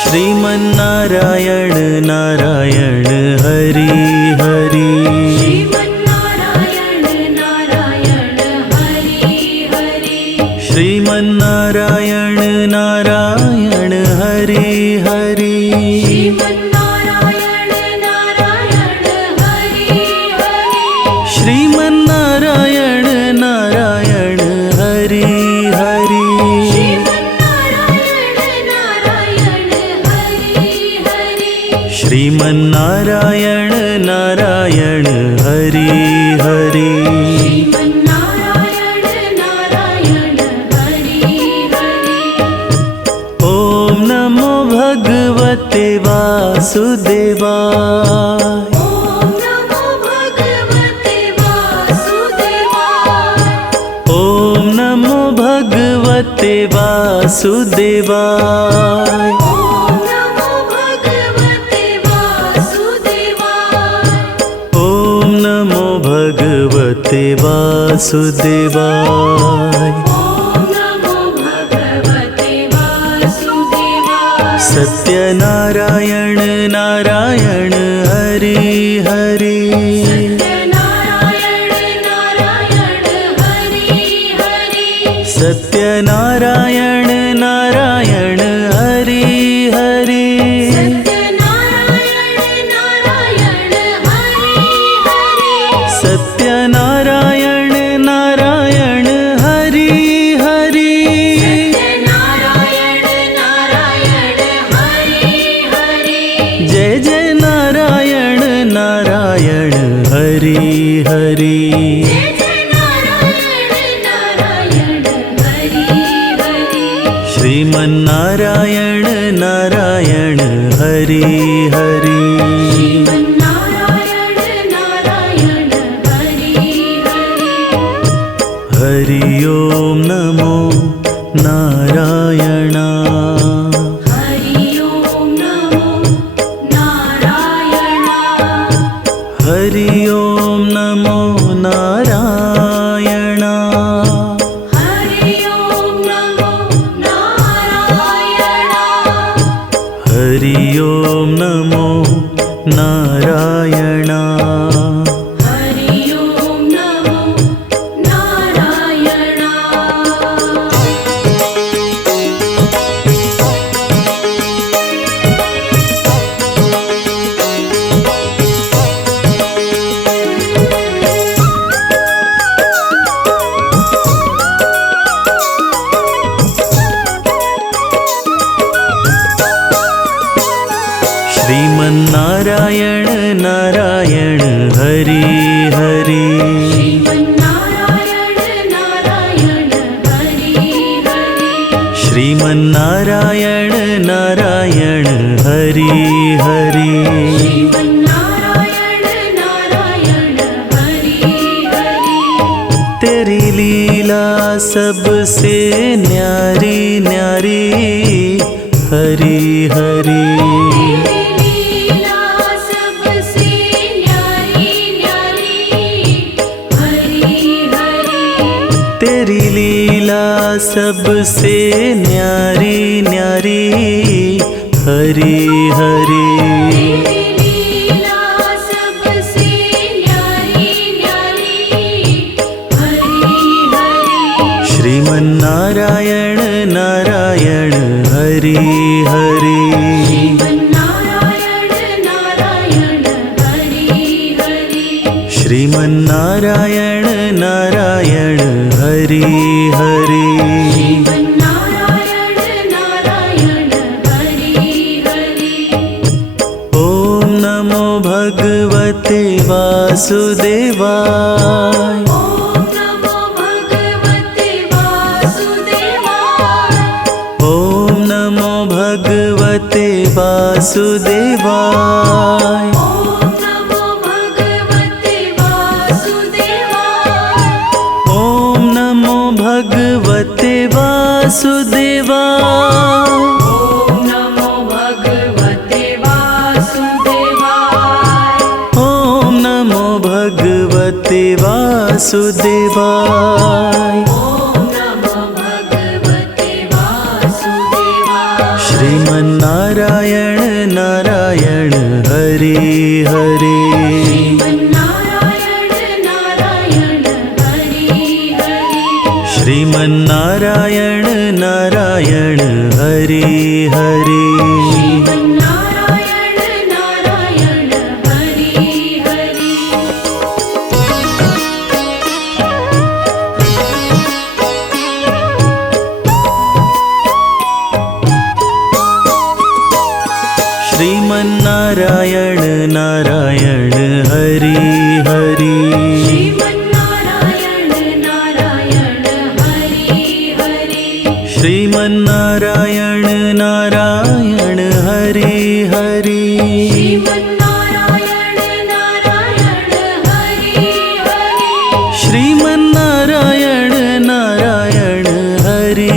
श्रीमन्नारायण नारायण हरि हरि। श्रीमन्नारायण नारायण हरि हरि। श्रीमन्नारायण नारायण हरि हरि। श्रीमन्नारायण नारायण हरि हरि। श्रीमन्नारायण नारायण हरि हरि। श्रीमन्नारायण नारायण हरि हरि। श्रीमन्नारायण नारायण हरि हरि। श्रीमन्नारायण नारायण हरि हरि। ॐ नमो भगवते वासुदेवाय। ॐ नमो भगवते वासुदेवाय। ॐ नमो भगवते वासुदेवाय। ॐ नमो भगवते वासुदेवाय। ॐ नमो भगवते वासुदेवाय। ॐ नमो भगवते वासुदेवाय। सत्यनारायण नारायण हरि हरि। सत्यनारायण नारायण हरि हरि। सत्यनारायण नारायण हरि हरि। सत्यनारायण नारायण हरि हरि। सत्यनारायण नारायण हरि हरि। सत्यनारायण नारायण हरि हरि। जय जय नारायण नारायण हरि हरि। जय जय नारायण नारायण हरि हरि। श्रीमन्नारायण नारायण हरि हरि। श्रीमन्नारायण नारायण हरि हरि। हरि ओम नमो नारायण। हरि ओम नमो नारायण। हरि ओम नमो नारायण। हरि ओम नमो नारायण। हरि ओम नमो नारायण। हरि ओम नमो नारायण। श्रीमन्नारायण नारायण हरि हरि। श्रीमन्नारायण नारायण हरि हरि। श्रीमन्नारायण नारायण हरि हरि। श्रीमन्नारायण नारायण हरि हरि। तेरी लीला सबसे न्यारी न्यारी हरि हरि। तेरी लीला सबसे न्यारी न्यारी हरि हरि। तेरी लीला सबसे न्यारी न्यारी हरि हरि। तेरी लीला सबसे न्यारी न्यारी हरि हरि। श्रीमन्नारायण नारायण हरि हरि। श्रीमन्नारायण नारायण हरि हरि। श्रीमन्नारायण नारायण हरि हरि। श्रीमन्नारायण नारायण हरि हरि। ॐ नमो भगवते वासुदेवाय। ॐ नमो भगवते वासुदेवाय। ॐ नमो भगवते वासुदेवाय। ॐ नमो भगवते वासुदेवाय। ॐ नमो भगवते वासुदेवाय। वासुदेवाय। ॐ नमो भगवते वासुदेवाय। ॐ नमो भगवते वासुदेवाय। ॐ नमो भगवते वासुदेवाय। श्रीमन्नारायण नारायण हरि हरि। श्रीमन्नारायण नारायण हरि हरि। श्रीमन्नारायण नारायण हरि हरि। श्रीमन्नारायण नारायण हरि हरि। श्रीमन्नारायण नारायण हरि हरि। श्रीमन्नारायण नारायण हरि हरि। श्रीमन्नारायण नारायण हरि हरि। श्रीमन्नारायण नारायण हरि हरि। श्रीमन्नारायण नारायण हरि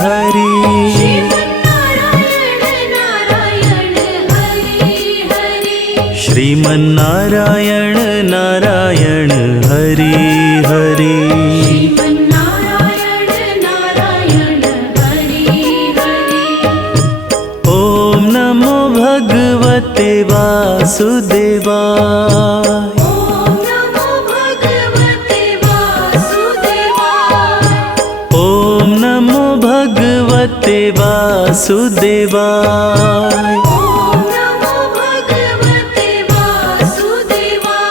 हरि। श्रीमन्नारायण नारायण हरि हरि। श्रीमन्नारायण नारायण हरि हरि। श्रीमन्नारायण नारायण हरि हरि। ॐ नमो भगवते वासुदेवाय। ॐ नमो भगवते वासुदेवाय। ॐ नमो भगवते वासुदेवाय। ॐ नमो भगवते वासुदेवाय।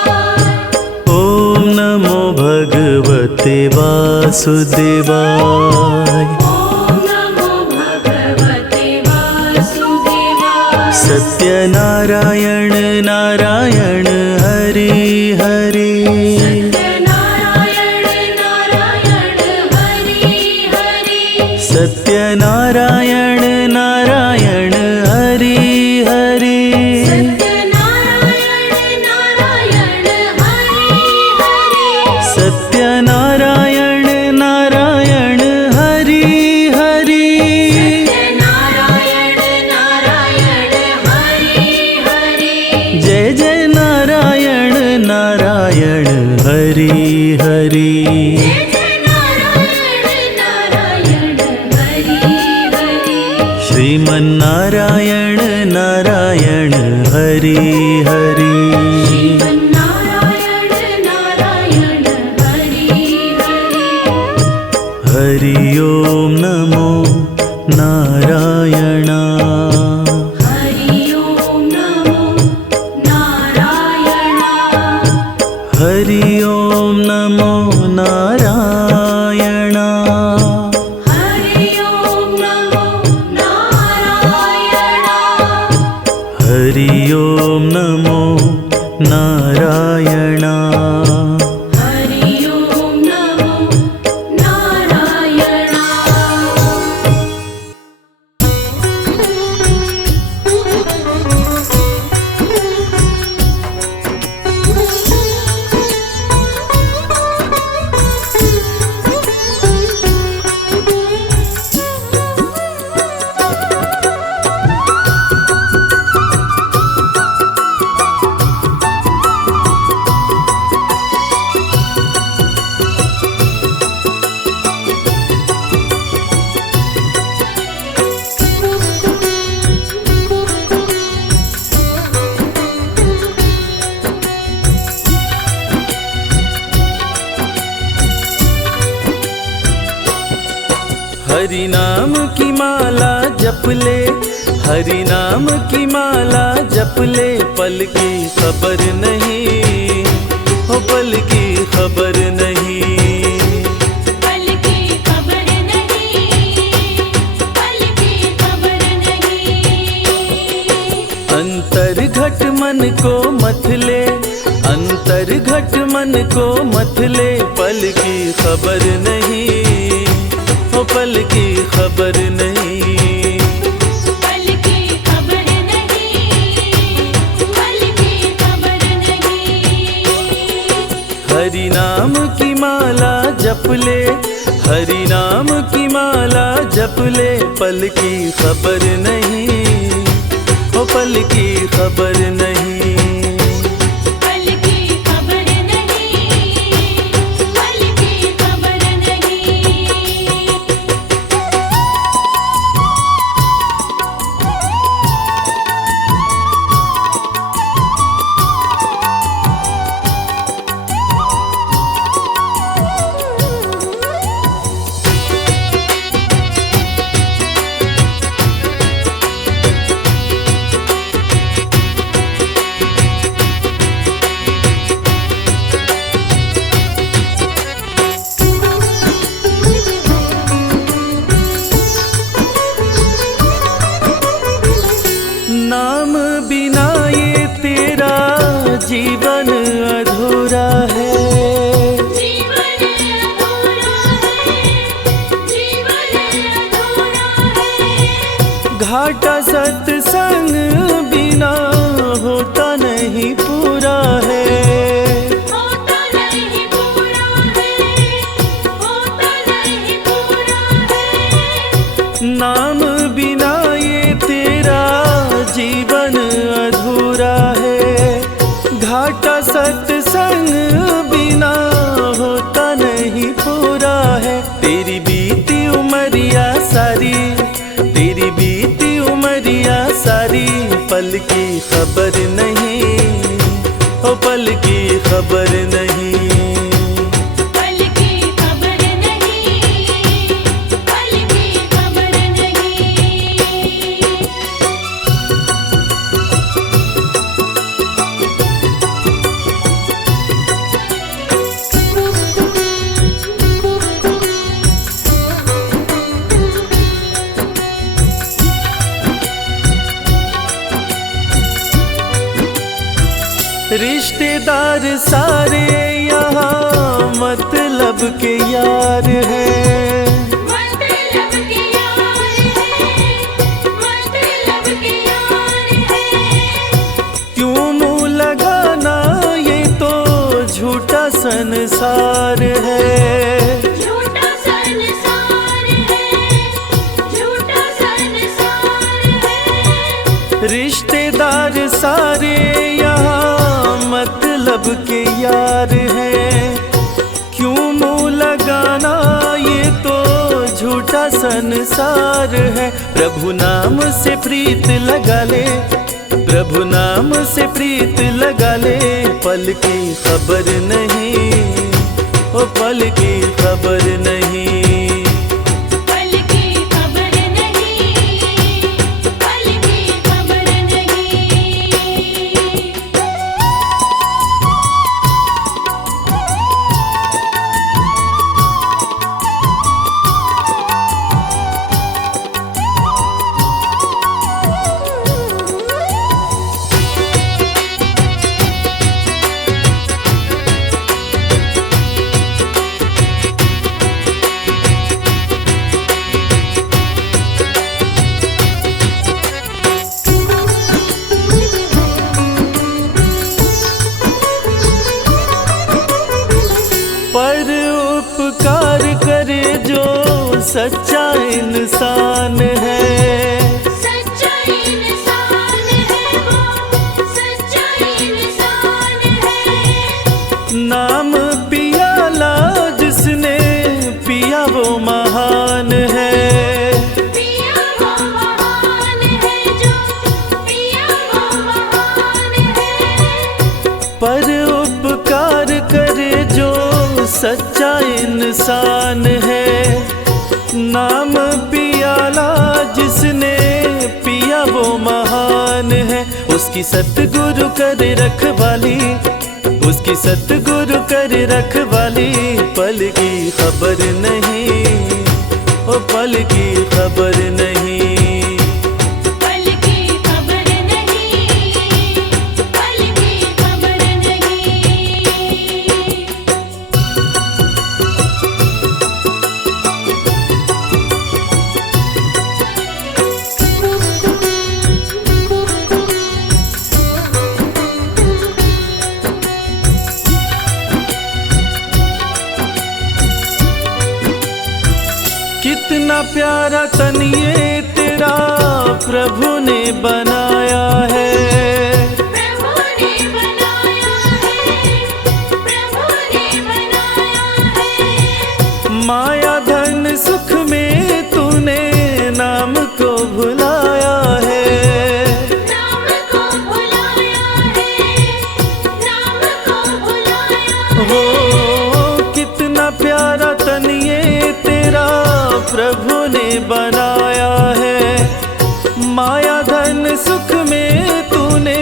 ॐ नमो भगवते वासुदेवाय। ॐ नमो भगवते वासुदेवाय। सत्यनारायण नारायण हरि हरि। सत्यनारायण नारायण हरि हरि। सत्यनारायण नारायण हरि हरि। सत्यनारायण नारायण हरि हरि। सत्यनारायण नारायण हरि हरि। सत्यनारायण नारायण हरि हरि। जय जय नारायण नारायण हरि हरि। जय जय नारायण नारायण हरि हरि। श्रीमन्नारायण नारायण हरि हरि। श्रीमन्नारायण नारायण हरि हरि। हरि ओम नमो नारायण। हरि ओम नमो नारायण। हरि ओम नमो नारायण। हरि ओम नमो नारायण। हरि ओम नमो नारायण। हरि ओम नमो नारायण। हरि नाम की माला जप ले। हरि नाम की माला जप ले। पल की खबर नहीं हो, पल की खबर नहीं। पल की खबर नहीं। पल की खबर नहीं। अंतर घट मन को मथ ले। अंतर घट मन को मथ ले। पल की खबर नहीं हो, पल की खबर नहीं। पल की खबर नहीं। पल की खबर नहीं। हरि नाम की माला जप ले। हरि नाम की माला जप ले पल की खबर नहीं, ओ पल की खबर नहीं। पल की खबर नहीं, पल की खबर नहीं। नाम बिना ये तेरा जीवन अधूरा है, जीवन अधूरा है, जीवन अधूरा है। घाटा सत्संग बिना होता नहीं पूरा है। होता नहीं पूरा है, होता नहीं पूरा है। नाम बिना ये तेरा जीवन अधूरा है, घाटा सत्संग बिना होता नहीं पूरा है। तेरी बीती उमरिया सारी, तेरी बीती उमरिया सारी, पल की खबर नहीं, ओ पल की खबर नहीं। पल की खबर नहीं, पल की खबर नहीं। रिश्तेदार सारे यहाँ मतलब के यार हैं, मतलब के यार है, मतलब के यार है। क्यों मुँह लगाना ये तो झूठा संसार है। झूठा संसार है, झूठा संसार है। रिश्तेदार सारे यहाँ मतलब के यार हैं, क्यों मुँह लगाना ये तो झूठा संसार है। प्रभु नाम से प्रीत लगा ले, प्रभु नाम से प्रीत लगा ले, पल की खबर नहीं, ओ पल की खबर नहीं। पल की खबर नहीं, पल की खबर नहीं। पर उपकार करे जो सच्चा इंसान है, सच्चा इंसान है वो, सच्चा इंसान है। नाम पियाला जिसने पिया वो महान है। पिया वो महान है जो, पिया वो महान है। पर उपकार करे जो सच्चा इंसान है, नाम पियाला जिसने पिया वो महान है। उसकी सतगुरु कर रखवाली, उसकी सतगुरु कर रखवाली, पल की खबर नहीं, ओ पल की खबर नहीं। पल की खबर नहीं, पल की खबर नहीं। कितना कितना प्यारा तन ये तेरा प्रभु ने बनाया है। प्रभु ने बनाया है, प्रभु ने बनाया है। माया धन सुख में तूने नाम को भुलाया है। नाम को भुलाया है, नाम को भुलाया हो कितना प्यारा तन ये तेरा प्रभु ने बनाया है। माया धन सुख में तूने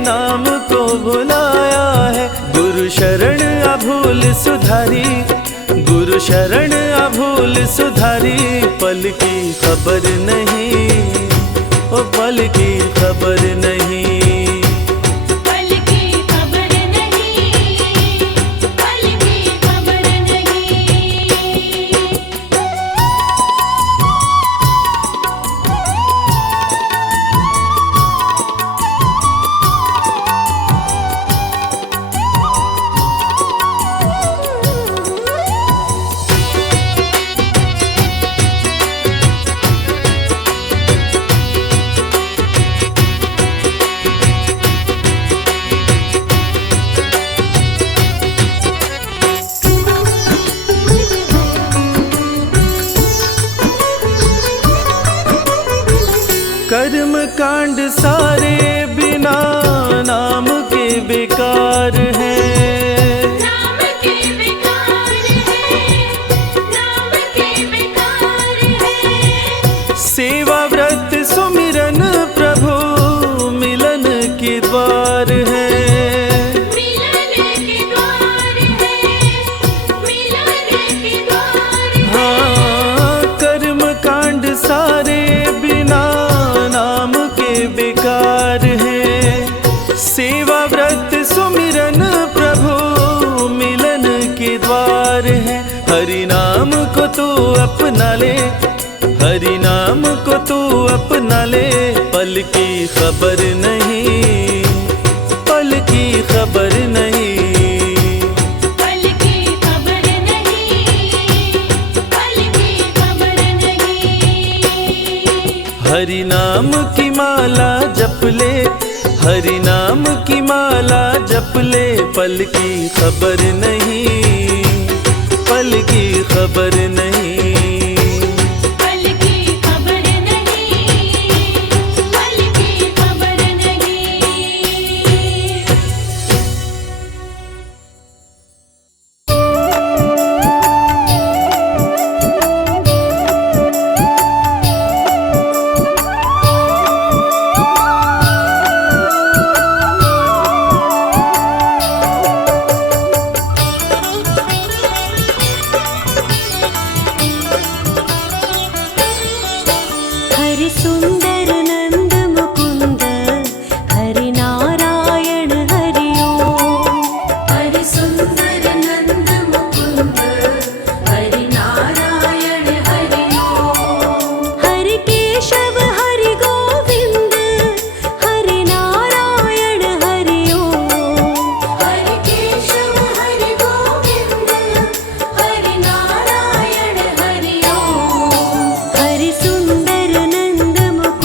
नाम को भुलाया है। गुरु शरण अभूल सुधारी, गुरु शरण अभूल सुधारी, पल की खबर नहीं, ओ पल की खबर नहीं। पल की खबर नहीं, पल की खबर नहीं। कर्म कांड सारे बिना नाम के बेकार हैं। नाम के बेकार है, नाम के बेकार है। सेवा व्रत सुमिरन प्रभु मिलन के द्वार है। मिलन के द्वार है, मिलन के द्वार है। हाँ कर्म कांड सारे बिना नाम के बेकार है। सेवा व्रत सुमिरन प्रभु मिलन के द्वार है। हरि नाम को तू अपना ले, हरि नाम को तू अपना ले, पल की खबर नहीं, पल की खबर नहीं। पल की खबर नहीं, पल की खबर नहीं। हरि नाम की माला जप ले, हरि नाम की माला जप ले, पल की खबर नहीं, पल की खबर नहीं। पल की खबर नहीं, पल की खबर नहीं। हरि सुंदर नंद मुकुंद, हरि नारायण हरि ओम। हरि सुंदर नंद मुकुंद, हरि नारायण हरि ओम। हरि केशव हरि गोविंद, हरि नारायण हरि ओम। हरि केशव हरि गोविंद, हरि नारायण हरि ओम। हरि सुंदर नंद मुकुंद,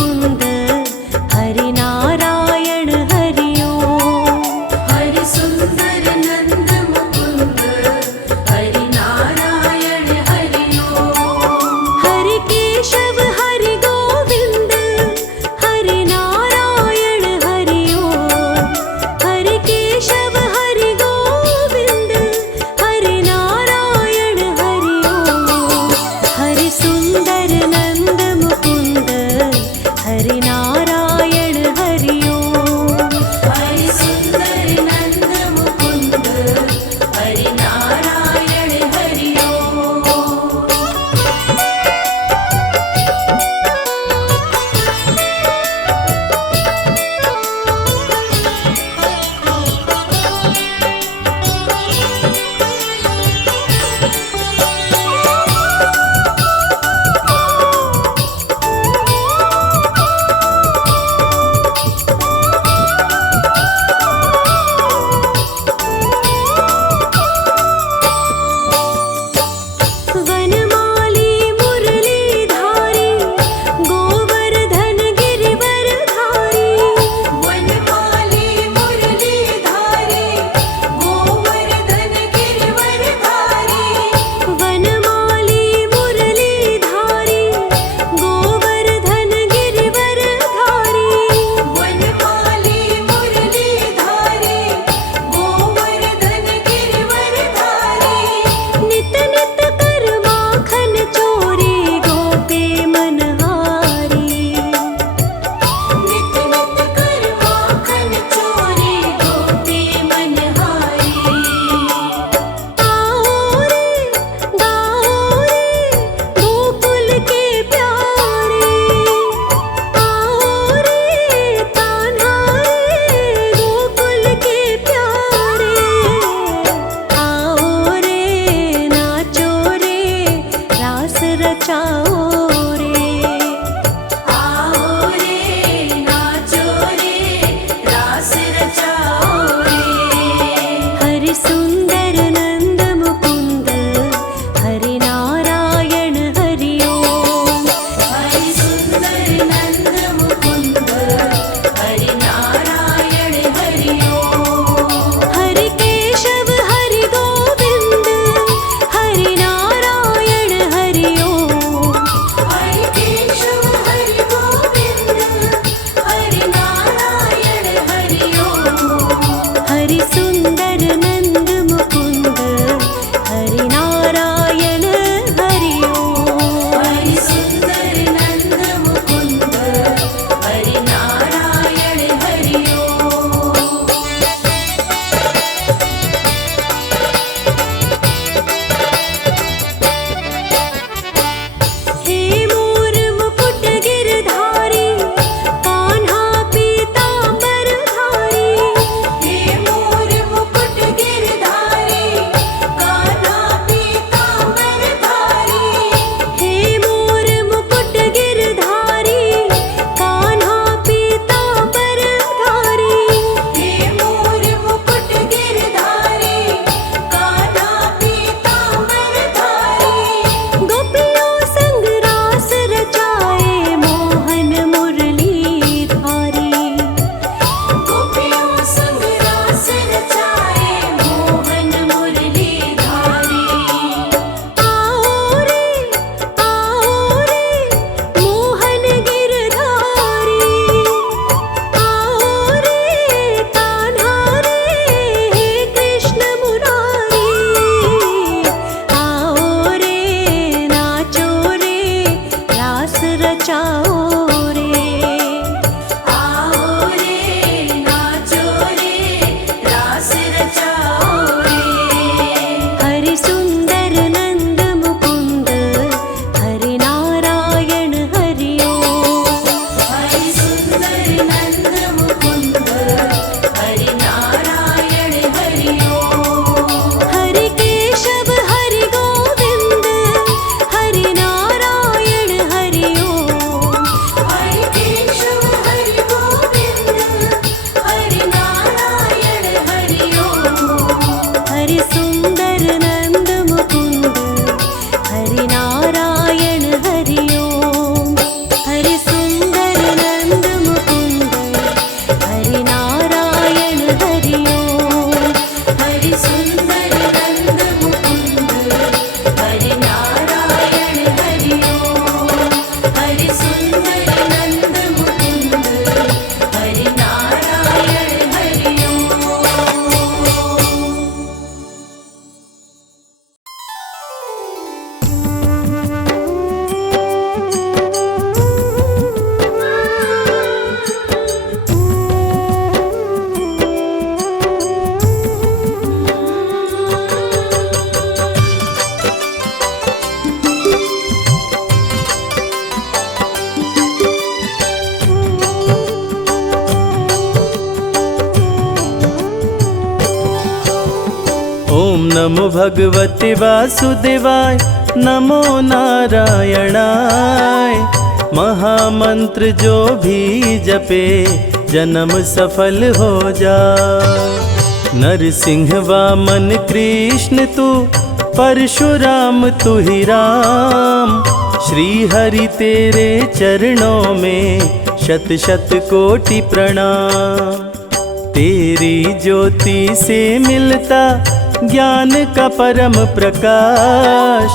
नमो भगवते वासुदेवाय, नमो नारायणाय। महामंत्र जो भी जपे जन्म सफल हो जाए। नरसिंह वामन कृष्ण तू, परशुराम तू ही राम। श्री हरि तेरे चरणों में शत शत कोटि प्रणाम। तेरी ज्योति से मिलता ज्ञान का परम प्रकाश।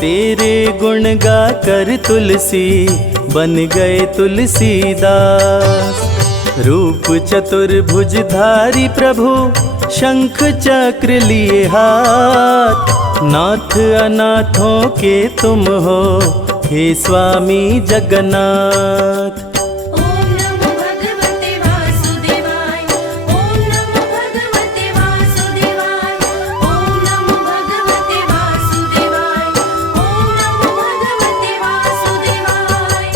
तेरे गुण गा कर तुलसी बन गए तुलसीदास। रूप चतुर्भुजधारी प्रभु, शंख चक्र लिए हाथ। नाथ अनाथों के तुम हो, हे स्वामी जगन्नाथ। ओम नमो भगवते वासुदेवाय, ओम नमो भगवते वासुदेवाय, ओम नमो भगवते वासुदेवाय, ओम नमो भगवते वासुदेवाय।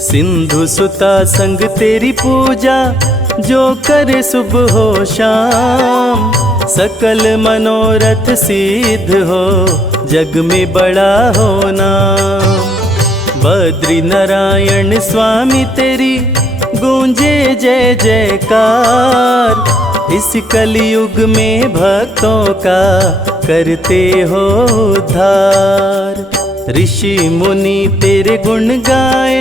सिंधु सुता संग तेरी पूजा, जो करे सुबह हो शाम। सकल मनोरथ सिद्ध हो, जग में बड़ा हो नाम। बद्री नारायण स्वामी तेरी गूंजे जय जयकार। इस कलयुग में भक्तों का करते हो उद्धार। ऋषि मुनि तेरे गुण गाए,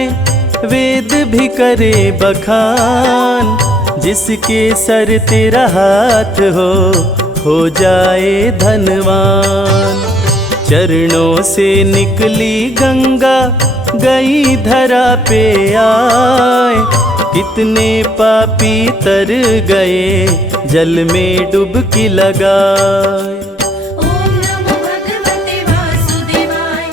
वेद भी करे बखान। जिसके सर तेरा हाथ हो जाए धनवान। चरणों से निकली गंगा, गई धरा पे आए। कितने पापी तर गए, जल में डुबकी लगाए। ओम नमो भगवते वासुदेवाय,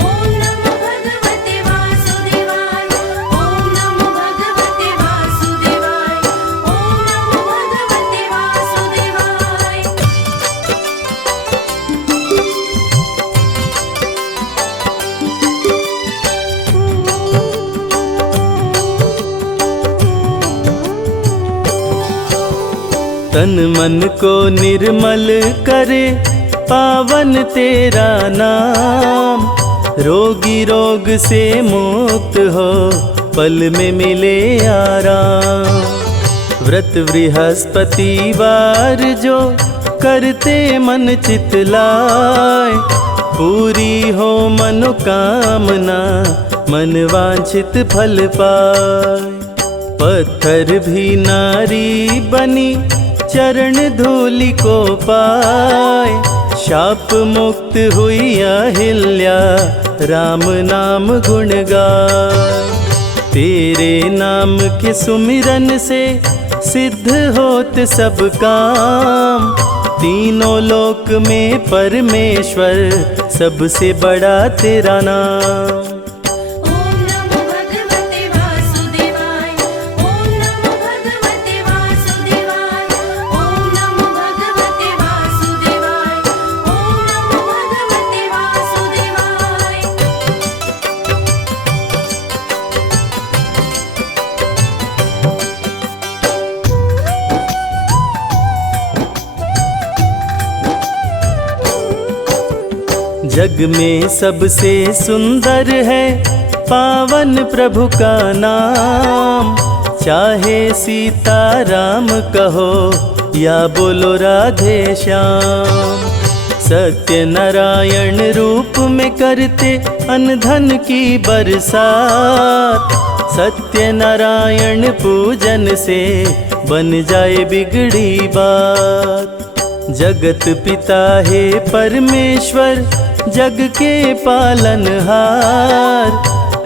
ओम नमो भगवते वासुदेवाय, ओम नमो भगवते वासुदेवाय, ओम नमो भगवते वासुदेवाय। तन मन को निर्मल करे, पावन तेरा नाम। रोगी रोग से मुक्त हो, पल में मिले आराम। व्रत बृहस्पतिवार जो करते मन चित लाए। पूरी हो मनोकामना, मन वांछित फल पाए। पत्थर भी नारी बनी, चरण धूलि को पाए। शाप मुक्त हुई अहिल्या, राम नाम गुण गाए। तेरे नाम के सुमिरन से सिद्ध होत सब काम। तीनों लोक में परमेश्वर, सबसे बड़ा तेरा नाम। ओम नमो भगवते वासुदेवाय, ओम नमो भगवते वासुदेवाय, ओम नमो भगवते वासुदेवाय, ओम नमो भगवते वासुदेवाय। जग में सबसे सुंदर है पावन प्रभु का नाम। चाहे सीता राम कहो, या बोलो राधे श्याम। सत्य नारायण रूप में करते अनधन की बरसात। सत्य नारायण पूजन से बन जाए बिगड़ी बात। जगत पिता है परमेश्वर, जग के पालनहार।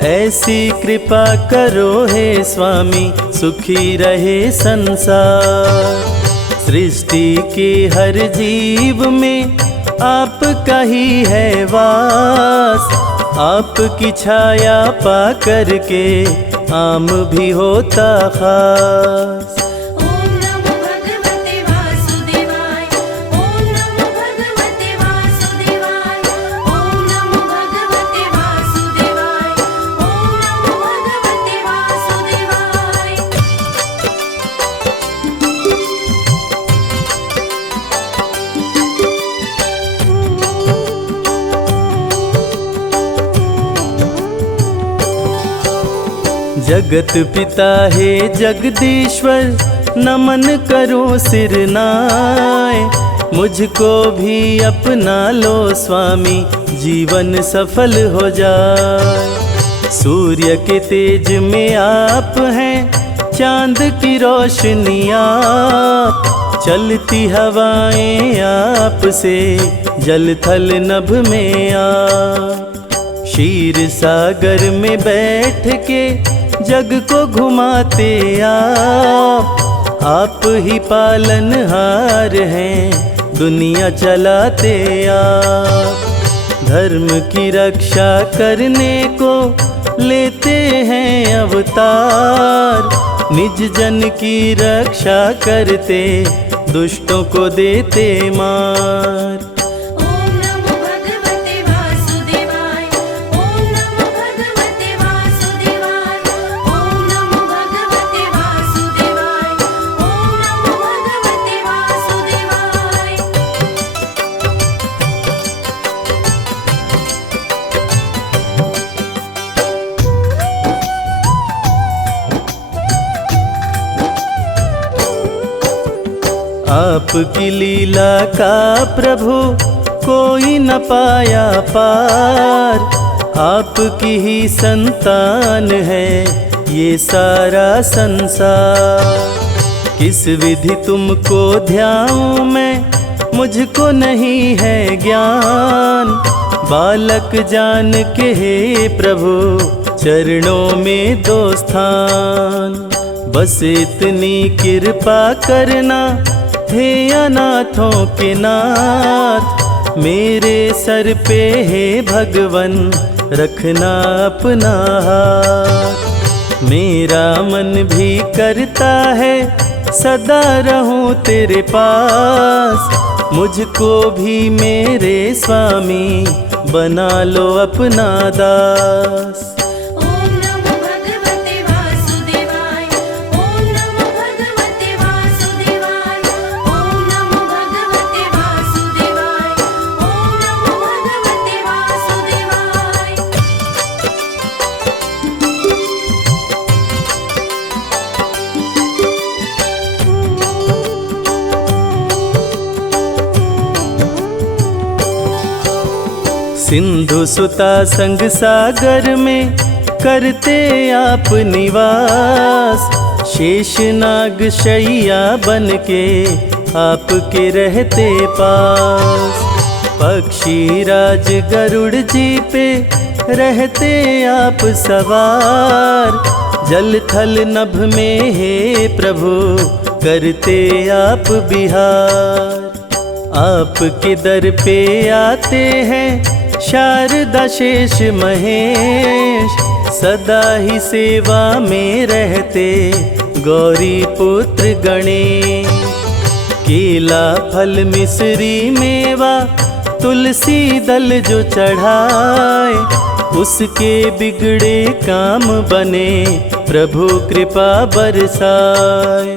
ऐसी कृपा करो हे स्वामी, सुखी रहे संसार। सृष्टि के हर जीव में आपका ही है वास। आपकी छाया पा करके आम भी होता खास। ओम नमो भगवते वासुदेवाय, ओम नमो भगवते वासुदेवाय, ओम जगत पिता हे जगदीश्वर, नमन करूं सिर नाय। मुझको भी अपना लो स्वामी, जीवन सफल हो जाए। सूर्य के तेज में आप हैं, चांद की रोशनी आप। चलती हवाएं आपसे, जल थल नभ में आप। क्षीर सागर में बैठ के जग को घुमाते आप ही पालनहार हैं, दुनिया चलाते आप। धर्म की रक्षा करने को लेते हैं अवतार, निज जन की रक्षा करते, दुष्टों को देते मार। ओम नमो भगवते वासुदेवाय, ओम नमो भगवते वासुदेवाय, ओम नमो भगवते वासुदेवाय, ओम नमो भगवते वासुदेवाय। आपकी लीला का प्रभु कोई न पाया पार। आपकी ही संतान है ये सारा संसार। किस विधि तुमको ध्याऊं मैं, मुझको नहीं है ज्ञान। बालक जान के हे प्रभु, चरणों में दो स्थान। बस इतनी कृपा करना हे अनाथों के नाथ। मेरे सर पे हे भगवन, रखना अपना हाथ। मेरा मन भी करता है सदा रहूं तेरे पास। मुझको भी मेरे स्वामी बना लो अपना दास। ओम नमो भगवते वासुदेवाय, ओम नमो भगवते वासुदेवाय, ओम नमो भगवते वासुदेवाय, ओम नमो भगवते वासुदेवाय। सिंधु सुता संग सागर में करते आप निवास। शेषनाग शैया बन के आपके रहते पास। पक्षी राज गरुड़ जी पे रहते आप सवार। जल थल नभ में हे प्रभु, करते आप बिहार। आपके दर पे आते हैं शारदा शेष महेश। सदा ही सेवा में रहते गौरी पुत्र गणेश। केला फल मिश्री मेवा, तुलसी दल जो चढ़ाए। उसके बिगड़े काम बने, प्रभु कृपा बरसाए।